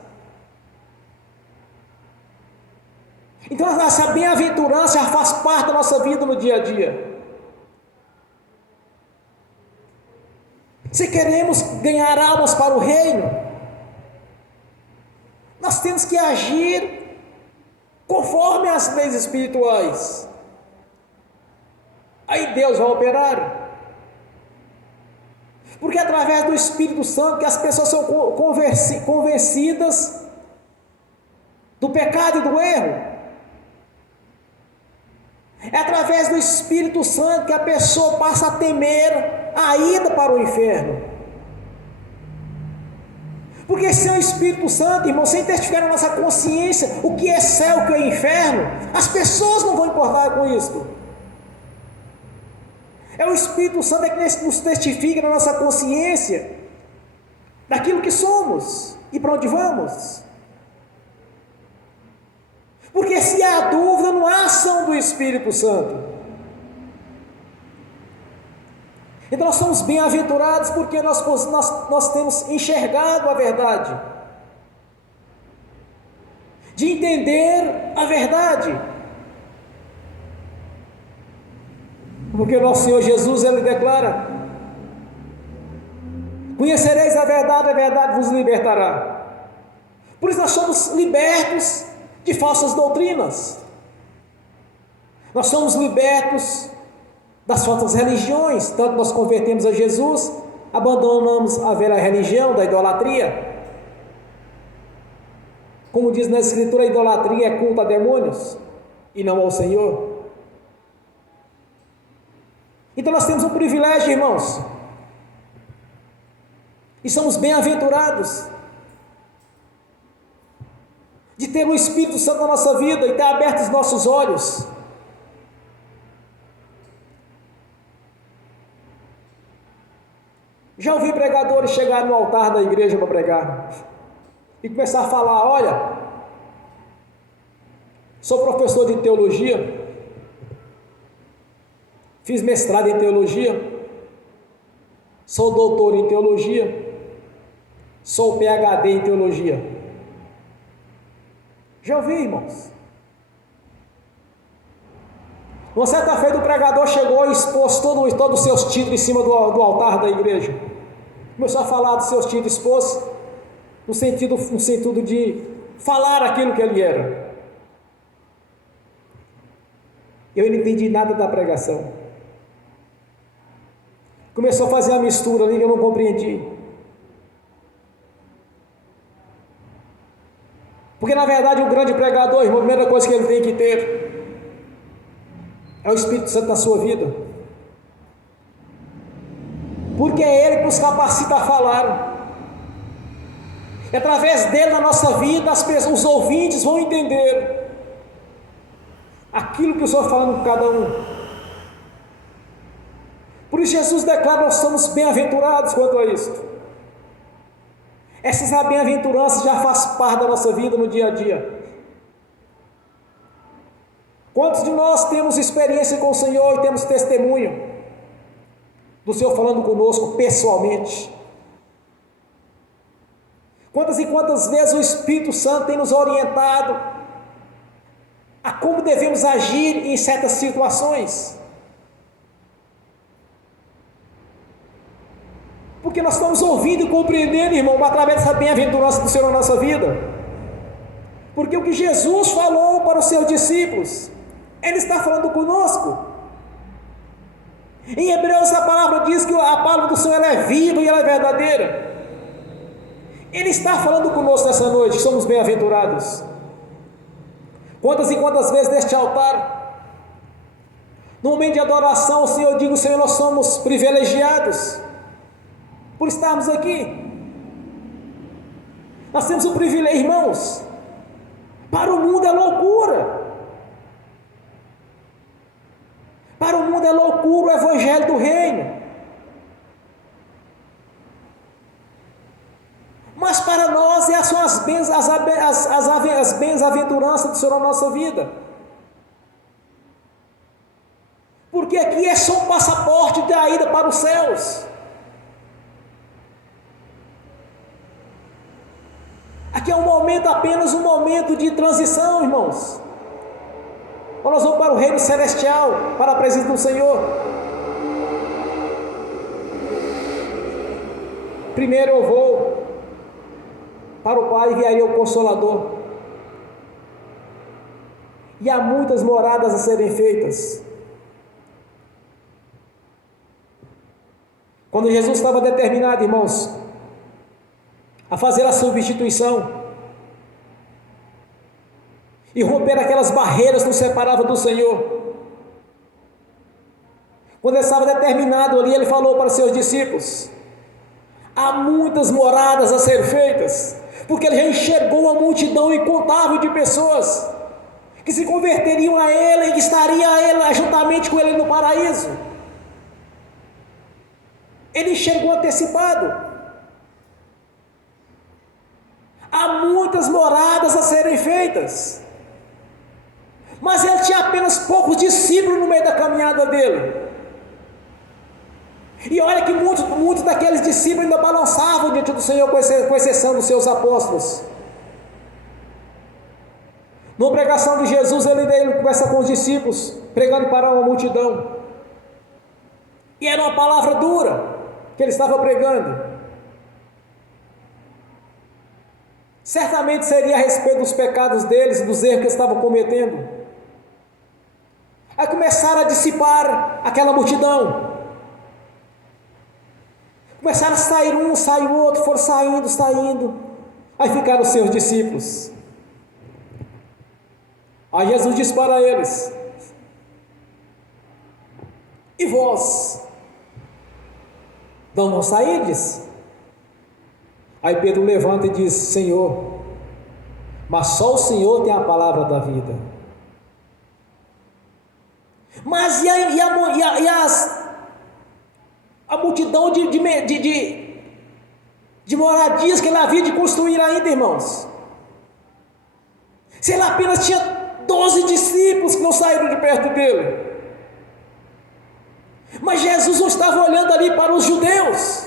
Então, essa bem-aventurança já faz parte da nossa vida no dia a dia. Se queremos ganhar almas para o reino, nós temos que agir conforme as leis espirituais. Aí Deus vai operar. Porque é através do Espírito Santo que as pessoas são convencidas do pecado e do erro. É através do Espírito Santo que a pessoa passa a temer a ida para o inferno. Porque sem o Espírito Santo, irmão, sem testificar na nossa consciência o que é céu, o que é inferno, as pessoas não vão importar com isso. É o Espírito Santo que nos testifica na nossa consciência daquilo que somos e para onde vamos. Porque se há dúvida, não há ação do Espírito Santo. Então nós somos bem-aventurados porque nós temos enxergado a verdade, de entender a verdade. Porque o nosso Senhor Jesus, Ele declara: conhecereis a verdade vos libertará. Por isso nós somos libertos de falsas doutrinas. Nós somos libertos das falsas religiões, tanto nós convertemos a Jesus, abandonamos a velha religião da idolatria. Como diz na Escritura, a idolatria é culto a demônios e não ao Senhor. Então nós temos um privilégio, irmãos, e somos bem-aventurados de ter o Espírito Santo na nossa vida e ter aberto os nossos olhos. Já ouvi pregadores chegar no altar da igreja para pregar e começar a falar: olha, sou professor de teologia, fiz mestrado em teologia, sou doutor em teologia, sou PhD em teologia. Já ouvi, irmãos? Uma certa feita o pregador chegou e expôs todos os seus títulos em cima do altar da igreja. Começou a falar dos seus títulos, expôs no sentido de falar aquilo que ele era. Eu não entendi nada da pregação. Começou a fazer uma mistura ali que eu não compreendi. Porque na verdade o grande pregador, irmão, a primeira coisa que ele tem que ter é o Espírito Santo na sua vida. Porque é Ele que nos capacita a falar. É através dele na nossa vida, os ouvintes vão entender aquilo que o Senhor falando com cada um. Por isso Jesus declara: nós somos bem-aventurados quanto a isso. Essas bem-aventuranças já faz parte da nossa vida no dia a dia. Quantos de nós temos experiência com o Senhor e temos testemunho do Senhor falando conosco pessoalmente? Quantas e quantas vezes o Espírito Santo tem nos orientado a como devemos agir em certas situações? Porque nós estamos ouvindo e compreendendo, irmão, através dessa bem-aventurança do Senhor na nossa vida. Porque o que Jesus falou para os seus discípulos, Ele está falando conosco. Em Hebreus a palavra diz que a palavra do Senhor ela é viva e ela é verdadeira. Ele está falando conosco nessa noite, somos bem-aventurados. Quantas e quantas vezes neste altar, no momento de adoração, o Senhor diz, Senhor, nós somos privilegiados por estarmos aqui. Nós temos um privilégio, irmãos. Para o mundo é loucura. Para o mundo é loucura o evangelho do reino. Mas para nós são as bem-aventuranças do Senhor na nossa vida. Porque aqui é só um passaporte da ida para os céus. Aqui é um momento, apenas um momento de transição, irmãos. Nós vamos para o reino celestial, para a presença do Senhor. Primeiro eu vou para o Pai, enviarei o Consolador. E há muitas moradas a serem feitas. Quando Jesus estava determinado, irmãos, a fazer a substituição e romper aquelas barreiras que nos separavam do Senhor, quando ele estava determinado ali, ele falou para os seus discípulos: há muitas moradas a ser feitas, porque ele já enxergou uma multidão incontável de pessoas que se converteriam a ele e que estariam a ele, juntamente com ele no paraíso. Ele enxergou antecipado. Há muitas moradas a serem feitas, mas ele tinha apenas poucos discípulos no meio da caminhada dele. E olha que muitos daqueles discípulos ainda balançavam diante do Senhor, com exceção dos seus apóstolos. Numa pregação de Jesus, ele conversa com os discípulos, pregando para uma multidão, e era uma palavra dura que ele estava pregando. Certamente seria a respeito dos pecados deles, dos erros que eles estavam cometendo. Aí começaram a dissipar aquela multidão. Começaram a sair um, sai o outro, foram saindo. Aí ficaram os seus discípulos. Aí Jesus disse para eles: e vós, não saídes? Aí Pedro levanta e diz: Senhor, mas só o Senhor tem a palavra da vida. Mas a multidão de moradias que ele havia de construir ainda, irmãos? Se ele apenas tinha 12 discípulos que não saíram de perto dele. Mas Jesus não estava olhando ali para os judeus,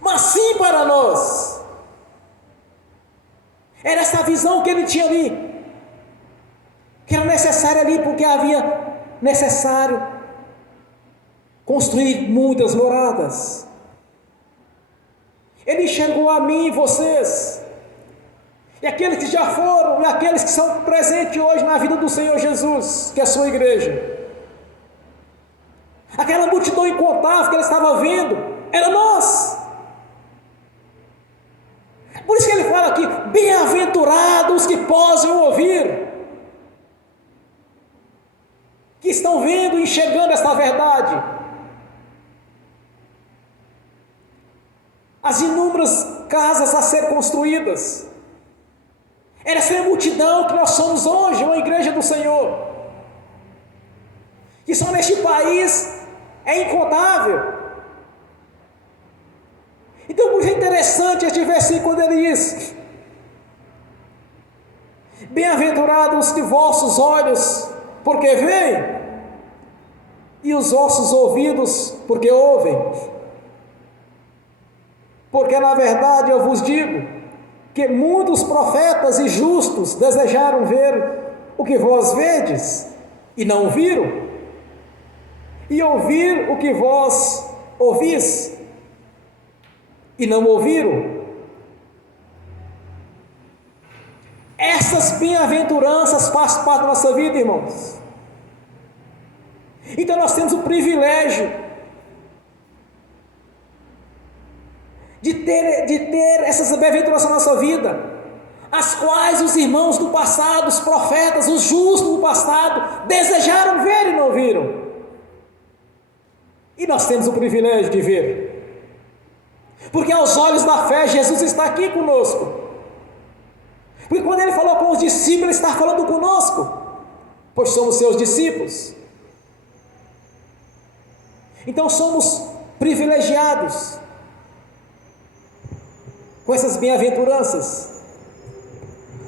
mas sim para nós. Era essa visão que ele tinha ali, que era necessária ali, porque havia necessário construir muitas moradas. Ele enxergou a mim e vocês, e aqueles que já foram, e aqueles que são presentes hoje na vida do Senhor Jesus, que é a sua igreja. Aquela multidão incontável que ele estava vendo, era nós. Por isso que ele fala aqui: bem-aventurados que possam ouvir, que estão vendo e enxergando esta verdade. As inúmeras casas a ser construídas. Essa é a multidão que nós somos hoje, uma igreja do Senhor, que só neste país é incontável. Então, por isso é interessante este versículo quando ele diz: bem-aventurados de vossos olhos, porque veem, e os vossos ouvidos, porque ouvem. Porque na verdade eu vos digo que muitos profetas e justos desejaram ver o que vós vedes e não viram, e ouvir o que vós ouvis e não ouviram. Essas bem-aventuranças fazem parte da nossa vida, irmãos. Então nós temos o privilégio de ter essas bem-aventuranças na nossa vida, as quais os irmãos do passado, os profetas, os justos do passado, desejaram ver e não viram. E nós temos o privilégio de ver, porque aos olhos da fé, Jesus está aqui conosco. Porque quando ele falou com os discípulos, ele está falando conosco, pois somos seus discípulos. Então somos privilegiados com essas bem-aventuranças.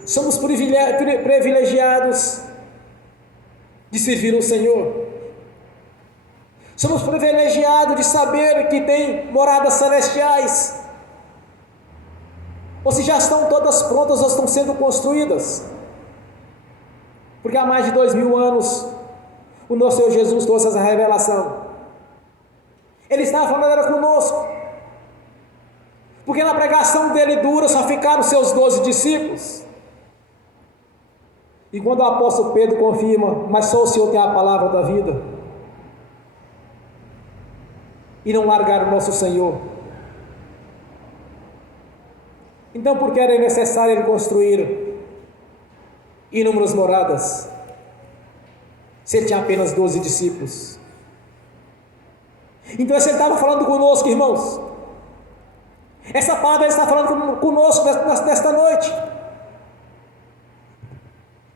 Somos privilegiados de servir o Senhor. Somos privilegiados de saber que tem moradas celestiais, ou se já estão todas prontas ou estão sendo construídas. Porque há mais de 2000 anos o nosso Senhor Jesus trouxe essa revelação. Ele estava falando era conosco, porque na pregação dele dura só ficaram os seus 12 discípulos. E quando o apóstolo Pedro confirma, mas só o Senhor tem a palavra da vida, e não largaram o nosso Senhor. Então por que era necessário ele construir inúmeras moradas, se ele tinha apenas 12 discípulos? Então ele estava falando conosco, irmãos. Essa palavra ele está falando conosco nesta noite,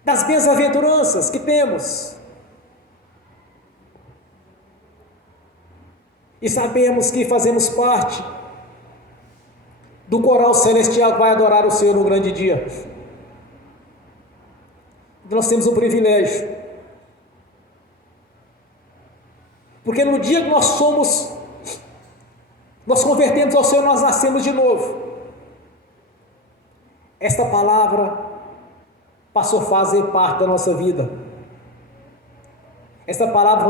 das bem-aventuranças que temos, e sabemos que fazemos parte do coral celestial que vai adorar o Senhor no grande dia. Então nós temos um privilégio, porque no dia que nós convertemos ao Senhor, nós nascemos de novo. Esta palavra passou a fazer parte da nossa vida. Esta palavra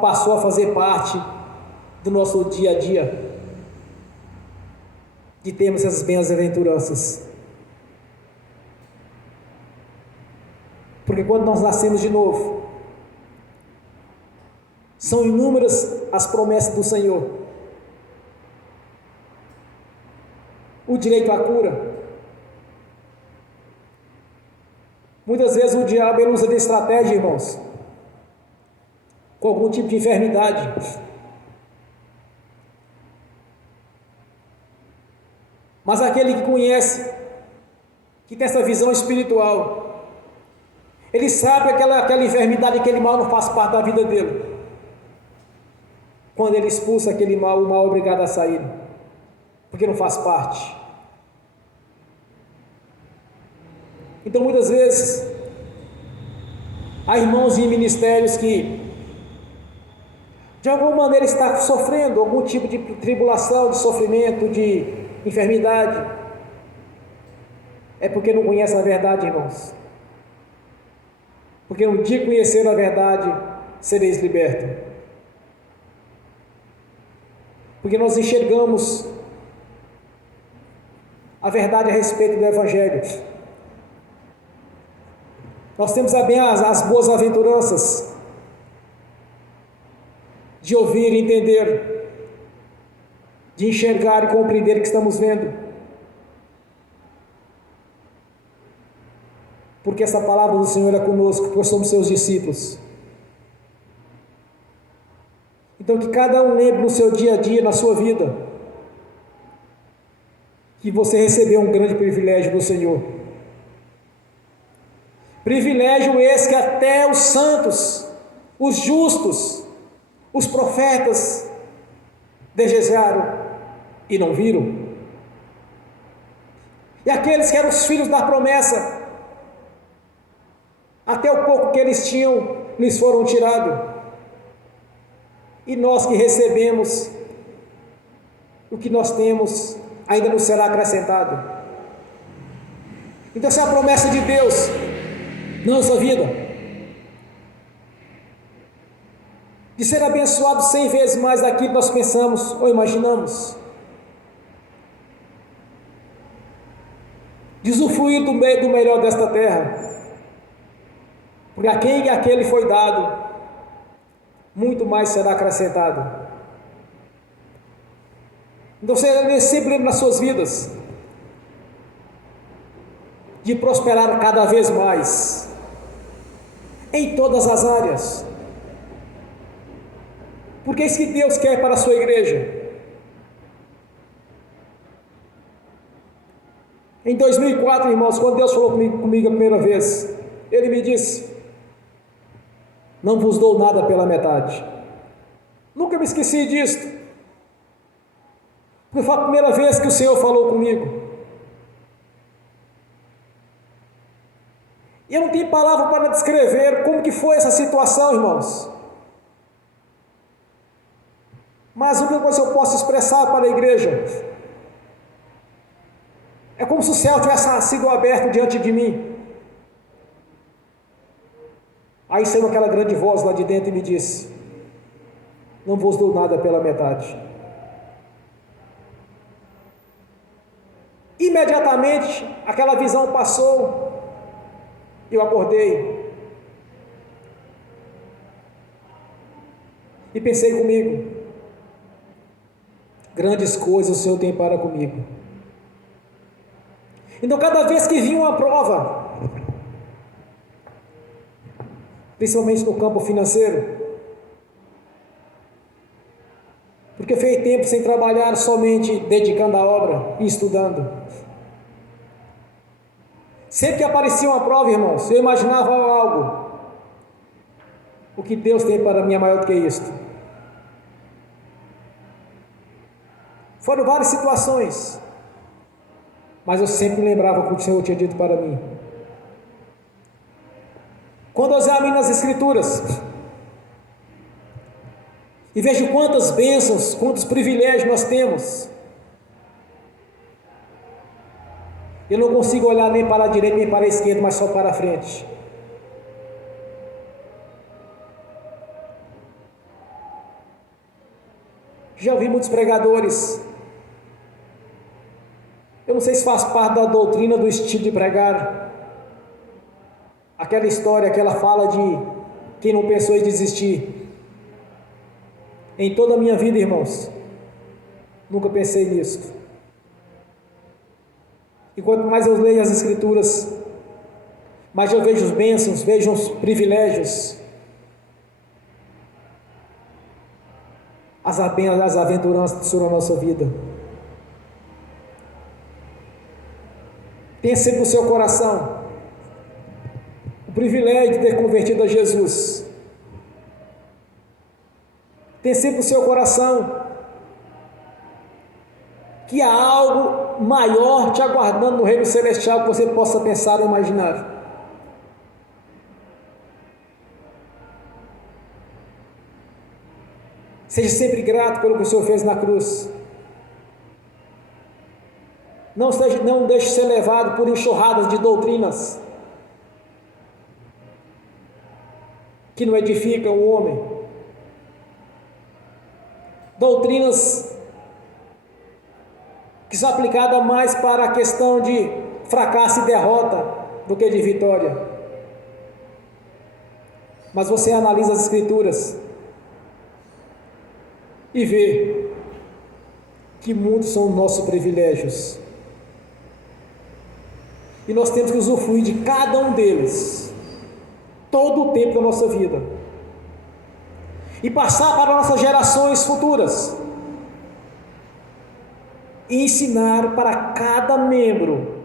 passou a fazer parte do nosso dia a dia, de termos essas bem-aventuranças. Porque quando nós nascemos de novo, são inúmeras as promessas do Senhor. O direito à cura. Muitas vezes o diabo ele usa de estratégia, irmãos, com algum tipo de enfermidade. Mas aquele que conhece, que tem essa visão espiritual, ele sabe que aquela enfermidade, aquele mal não faz parte da vida dele. Quando ele expulsa aquele mal, o mal é obrigado a sair, porque não faz parte. Então muitas vezes há irmãos em ministérios que de alguma maneira está sofrendo algum tipo de tribulação, de sofrimento, de enfermidade. É porque não conhece a verdade, irmãos. Porque no dia que conhecer a verdade, sereis libertos. Porque nós enxergamos a verdade a respeito do Evangelho. Nós temos também as boas aventuranças de ouvir e entender, de enxergar e compreender o que estamos vendo. Porque essa palavra do Senhor é conosco, porque nós somos seus discípulos. Então que cada um lembre no seu dia a dia, na sua vida, que você recebeu um grande privilégio do Senhor. Privilégio esse que até os santos, os justos, os profetas desejaram e não viram. E aqueles que eram os filhos da promessa, até o pouco que eles tinham, lhes foram tirados. E nós que recebemos, o que nós temos ainda nos será acrescentado. Então essa é a promessa de Deus na nossa vida, de ser abençoado 100 vezes mais daquilo que nós pensamos ou imaginamos, de usufruir do melhor desta terra. Porque a quem aquele foi dado, muito mais será acrescentado. Então você sempre lembra nas suas vidas de prosperar cada vez mais em todas as áreas, porque é isso que Deus quer para a sua igreja. Em 2004, irmãos, quando Deus falou comigo a primeira vez, Ele me disse: não vos dou nada pela metade. Nunca me esqueci disto, porque foi a primeira vez que o Senhor falou comigo. E eu não tenho palavra para descrever como que foi essa situação, irmãos. Mas uma coisa eu posso expressar para a igreja: é como se o céu tivesse sido aberto diante de mim. Aí saiu aquela grande voz lá de dentro e me disse: não vos dou nada pela metade. Imediatamente aquela visão passou, eu acordei e pensei comigo: grandes coisas o Senhor tem para comigo. Então, cada vez que vinha uma prova, principalmente no campo financeiro, porque fez tempo sem trabalhar, somente dedicando à obra e estudando. Sempre que aparecia uma prova, irmãos, eu imaginava algo: o que Deus tem para mim é maior do que isto. Foram várias situações, mas eu sempre lembrava o que o Senhor tinha dito para mim. Quando eu examino as Escrituras e vejo quantas bênçãos, quantos privilégios nós temos, eu não consigo olhar nem para a direita nem para a esquerda, mas só para a frente. Já ouvi muitos pregadores, eu não sei se faz parte da doutrina do estilo de pregar, aquela história, aquela fala de quem não pensou em desistir. Em toda a minha vida, irmãos, nunca pensei nisso. E quanto mais eu leio as Escrituras, mais eu vejo os bênçãos, vejo os privilégios, as aventuranças sobre a nossa vida. Tenha sempre no seu coração o privilégio de ter convertido a Jesus. Tenha sempre no seu coração que há algo maior te aguardando no reino celestial que você possa pensar ou imaginar. Seja sempre grato pelo que o Senhor fez na cruz. Não deixe ser levado por enxurradas de doutrinas que não edificam o homem. Doutrinas que são aplicadas mais para a questão de fracasso e derrota do que de vitória. Mas você analisa as Escrituras e vê que muitos são nossos privilégios. E nós temos que usufruir de cada um deles, todo o tempo da nossa vida, e passar para nossas gerações futuras, e ensinar para cada membro,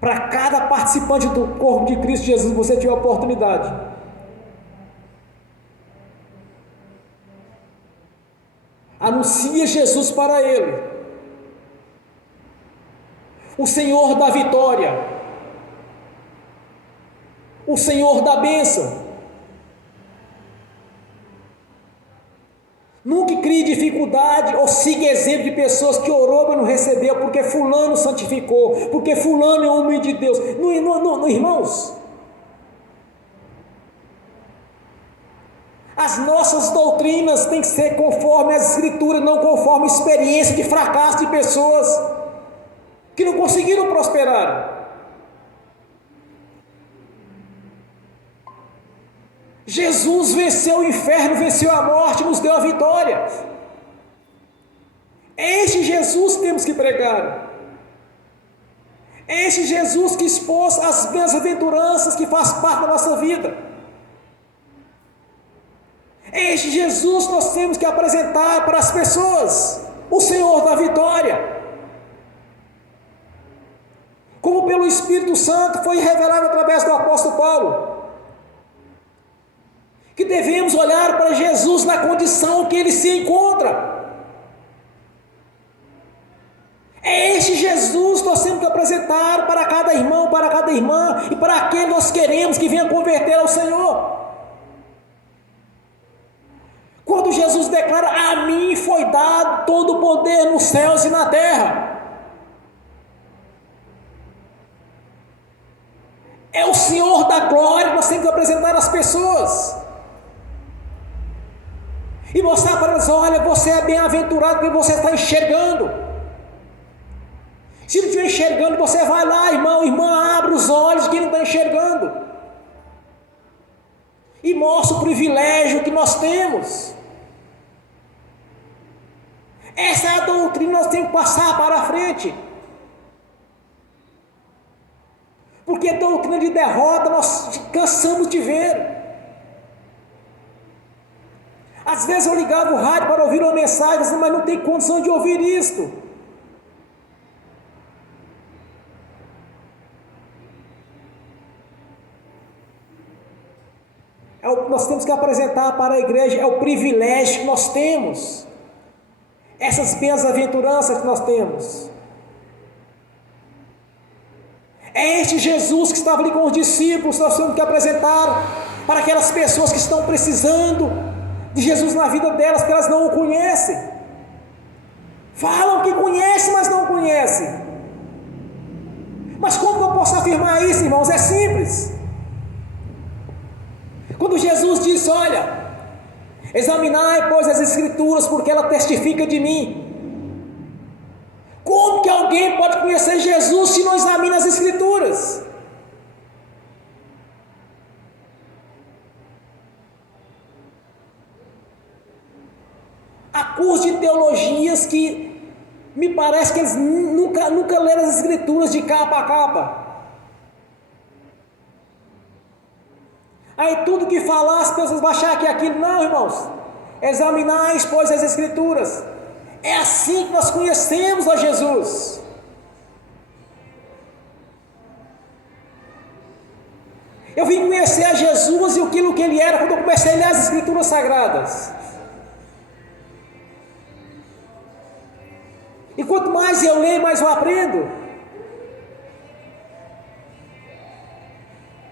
para cada participante do corpo de Cristo Jesus, você tiver a oportunidade. Anuncia Jesus para ele, o Senhor da vitória, o Senhor da bênção. Nunca crie dificuldade ou siga exemplo de pessoas que orou, mas não recebeu, porque fulano santificou, porque fulano é homem de Deus. Não, irmãos, as nossas doutrinas têm que ser conforme as Escrituras, não conforme a experiência de fracasso de pessoas. que não conseguiram prosperar. Jesus venceu o inferno, venceu a morte, nos deu a vitória. É este Jesus que temos que pregar. É este Jesus que expôs as bem-aventuranças que faz parte da nossa vida. É este Jesus que nós temos que apresentar para as pessoas, o Senhor da vitória. Como pelo Espírito Santo foi revelado através do apóstolo Paulo, que devemos olhar para Jesus na condição que ele se encontra. É este Jesus que nós temos que apresentar para cada irmão, para cada irmã e para aquele que nós queremos que venha converter ao Senhor. Quando Jesus declara: a mim foi dado todo o poder nos céus e na terra. É o Senhor da glória que nós temos que apresentar às pessoas. E mostrar para elas: olha, você é bem-aventurado porque você está enxergando. Se não estiver enxergando, você vai lá, irmão, irmã, abre os olhos de quem não está enxergando. E mostra o privilégio que nós temos. Essa é a doutrina que nós temos que passar para a frente. Porque doutrina de derrota nós cansamos de ver. Às vezes eu ligava o rádio para ouvir uma mensagem, mas não tem condição de ouvir isto. Nós temos que apresentar para a igreja, é o privilégio que nós temos, essas bem-aventuranças que nós temos. É este Jesus que estava ali com os discípulos, nós temos que apresentar para aquelas pessoas que estão precisando de Jesus na vida delas, porque elas não o conhecem. Falam que conhecem, mas não o conhecem. Mas como eu posso afirmar isso, irmãos? É simples. Quando Jesus disse: olha, examinai, pois, as Escrituras, porque ela testifica de mim. Como que alguém pode conhecer Jesus se não examina as Escrituras? Há cursos de teologias que me parece que eles nunca leram as Escrituras de capa a capa. Aí tudo que falar, as pessoas vão achar que é aquilo. Não, irmãos. Examinais, pois, as Escrituras. É assim que nós conhecemos a Jesus. Eu vim conhecer a Jesus e aquilo que Ele era quando eu comecei a ler as Escrituras Sagradas. E quanto mais eu leio, mais eu aprendo.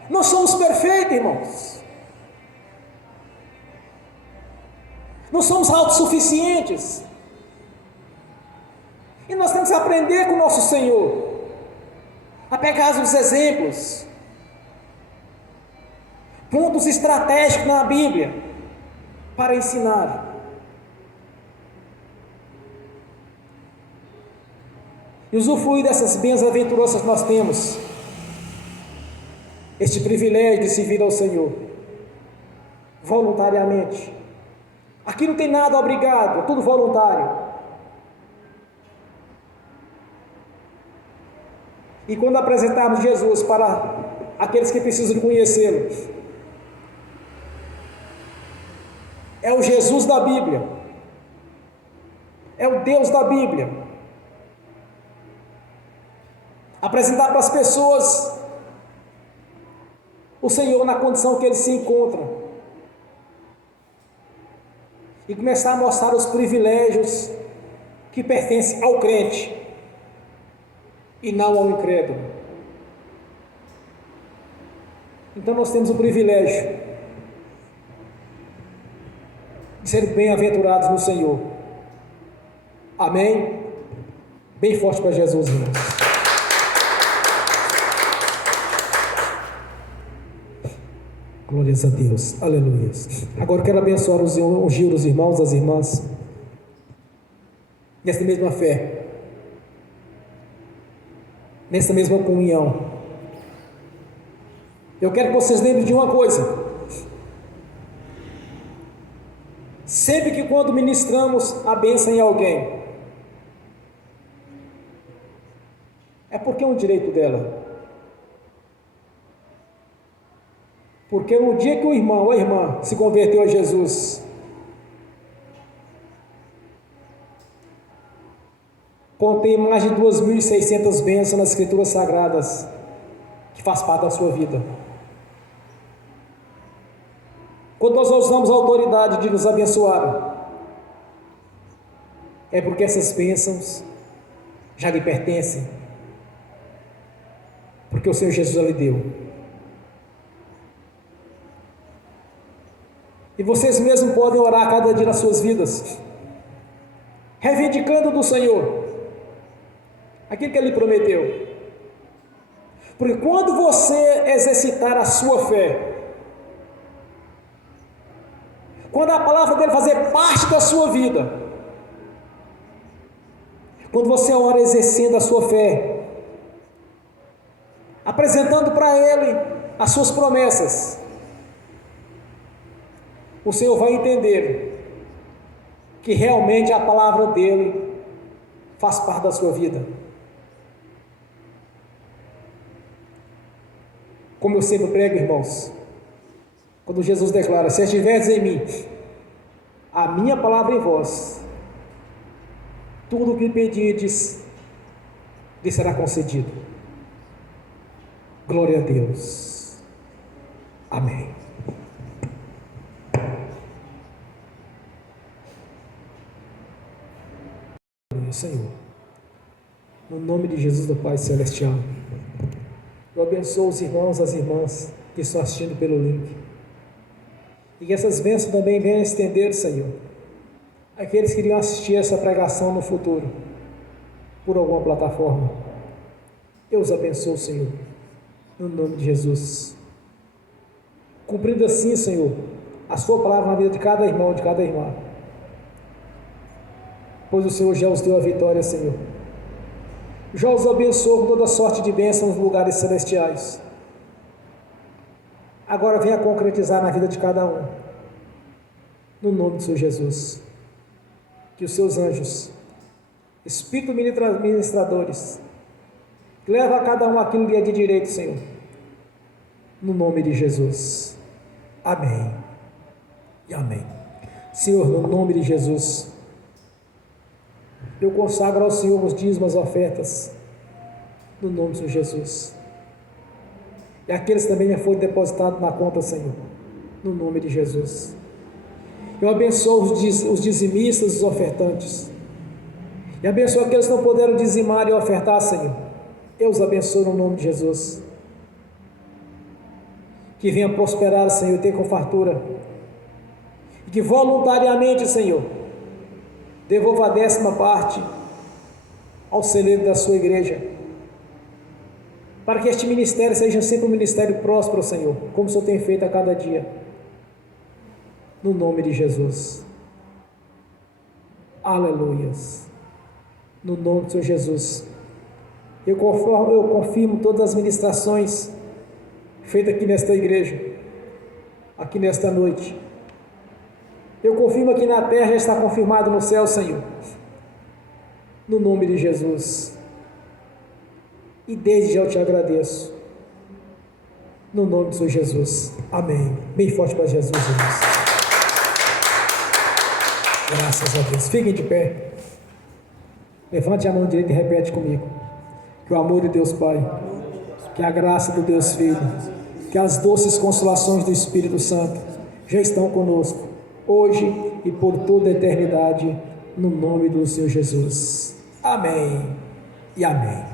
Nós somos perfeitos, irmãos. Não somos autossuficientes. E nós temos que aprender com o nosso Senhor, a pegar os exemplos, pontos estratégicos na Bíblia, para ensinar. E usufruir dessas bem-aventuranças que nós temos. Este privilégio de servir ao Senhor voluntariamente. Aqui não tem nada obrigado, é tudo voluntário. E quando apresentarmos Jesus para aqueles que precisam conhecê-lo, é o Jesus da Bíblia, é o Deus da Bíblia. Apresentar para as pessoas o Senhor na condição que Ele se encontra, e começar a mostrar os privilégios que pertencem ao crente e não ao incrédulo. Então nós temos o privilégio de ser bem-aventurados no Senhor. Amém? Bem forte para Jesus, irmãos. Glórias a Deus, aleluia. Agora quero abençoar ungir os irmãos, as irmãs, nessa mesma fé. nessa mesma comunhão, eu quero que vocês lembrem de uma coisa: sempre que quando ministramos a bênção em alguém, é porque é um direito dela. Porque no dia que o irmão ou a irmã se converteu a Jesus, contém mais de 2.600 bênçãos nas Escrituras Sagradas, que faz parte da sua vida. Quando nós usamos a autoridade de nos abençoar, é porque essas bênçãos já lhe pertencem, porque o Senhor Jesus já lhe deu. E vocês mesmos podem orar cada dia nas suas vidas, reivindicando do Senhor aquilo que Ele prometeu. Porque quando você exercitar a sua fé, quando a palavra dele fazer parte da sua vida, quando você ora exercendo a sua fé, apresentando para Ele as suas promessas, o Senhor vai entender que realmente a palavra dele faz parte da sua vida. Como eu sempre prego, irmãos, quando Jesus declara: se estiveres em mim, a minha palavra em vós, tudo o que pedirdes lhe será concedido. Glória a Deus. Amém. Senhor, no nome de Jesus, do Pai Celestial, eu abençoo os irmãos e as irmãs que estão assistindo pelo link, e que essas bênçãos também venham estender, Senhor, aqueles que iriam assistir essa pregação no futuro, por alguma plataforma. Eu os abençoo, Senhor, no nome de Jesus, cumprindo assim, Senhor, a sua palavra na vida de cada irmão, de cada irmã, pois o Senhor já os deu a vitória, Senhor. Já os abençoou com toda sorte de bênçãos nos lugares celestiais. Agora venha concretizar na vida de cada um, no nome do Senhor Jesus. Que os seus anjos, Espírito ministradores, leva a cada um aquilo que lhe é de direito, Senhor, no nome de Jesus. Amém e amém. Senhor, no nome de Jesus, eu consagro ao Senhor os dízimos, as ofertas, no nome do Senhor Jesus. E aqueles também já foram depositados na conta, Senhor, no nome de Jesus. Eu abençoo os dizimistas, os ofertantes. E abençoo aqueles que não puderam dizimar e ofertar, Senhor. Eu os abençoo no nome de Jesus. Que venha prosperar, Senhor, e ter com fartura. E que voluntariamente, Senhor, devolva a 10ª parte ao celeiro da sua igreja, para que este ministério seja sempre um ministério próspero, Senhor, como o Senhor tem feito a cada dia, no nome de Jesus. Aleluias. No nome do Senhor Jesus, eu confirmo todas as ministrações feitas aqui nesta igreja, aqui nesta noite. Eu confirmo aqui na terra, já está confirmado no céu, Senhor, no nome de Jesus. E desde já eu te agradeço, no nome do Senhor Jesus. Amém. Bem forte para Jesus, irmãos. Graças a Deus. Fiquem de pé. Levante a mão direita e repete comigo. Que o amor de Deus Pai, que a graça do Deus Filho, que as doces consolações do Espírito Santo já estão conosco, hoje e por toda a eternidade, no nome do Senhor Jesus. Amém e amém.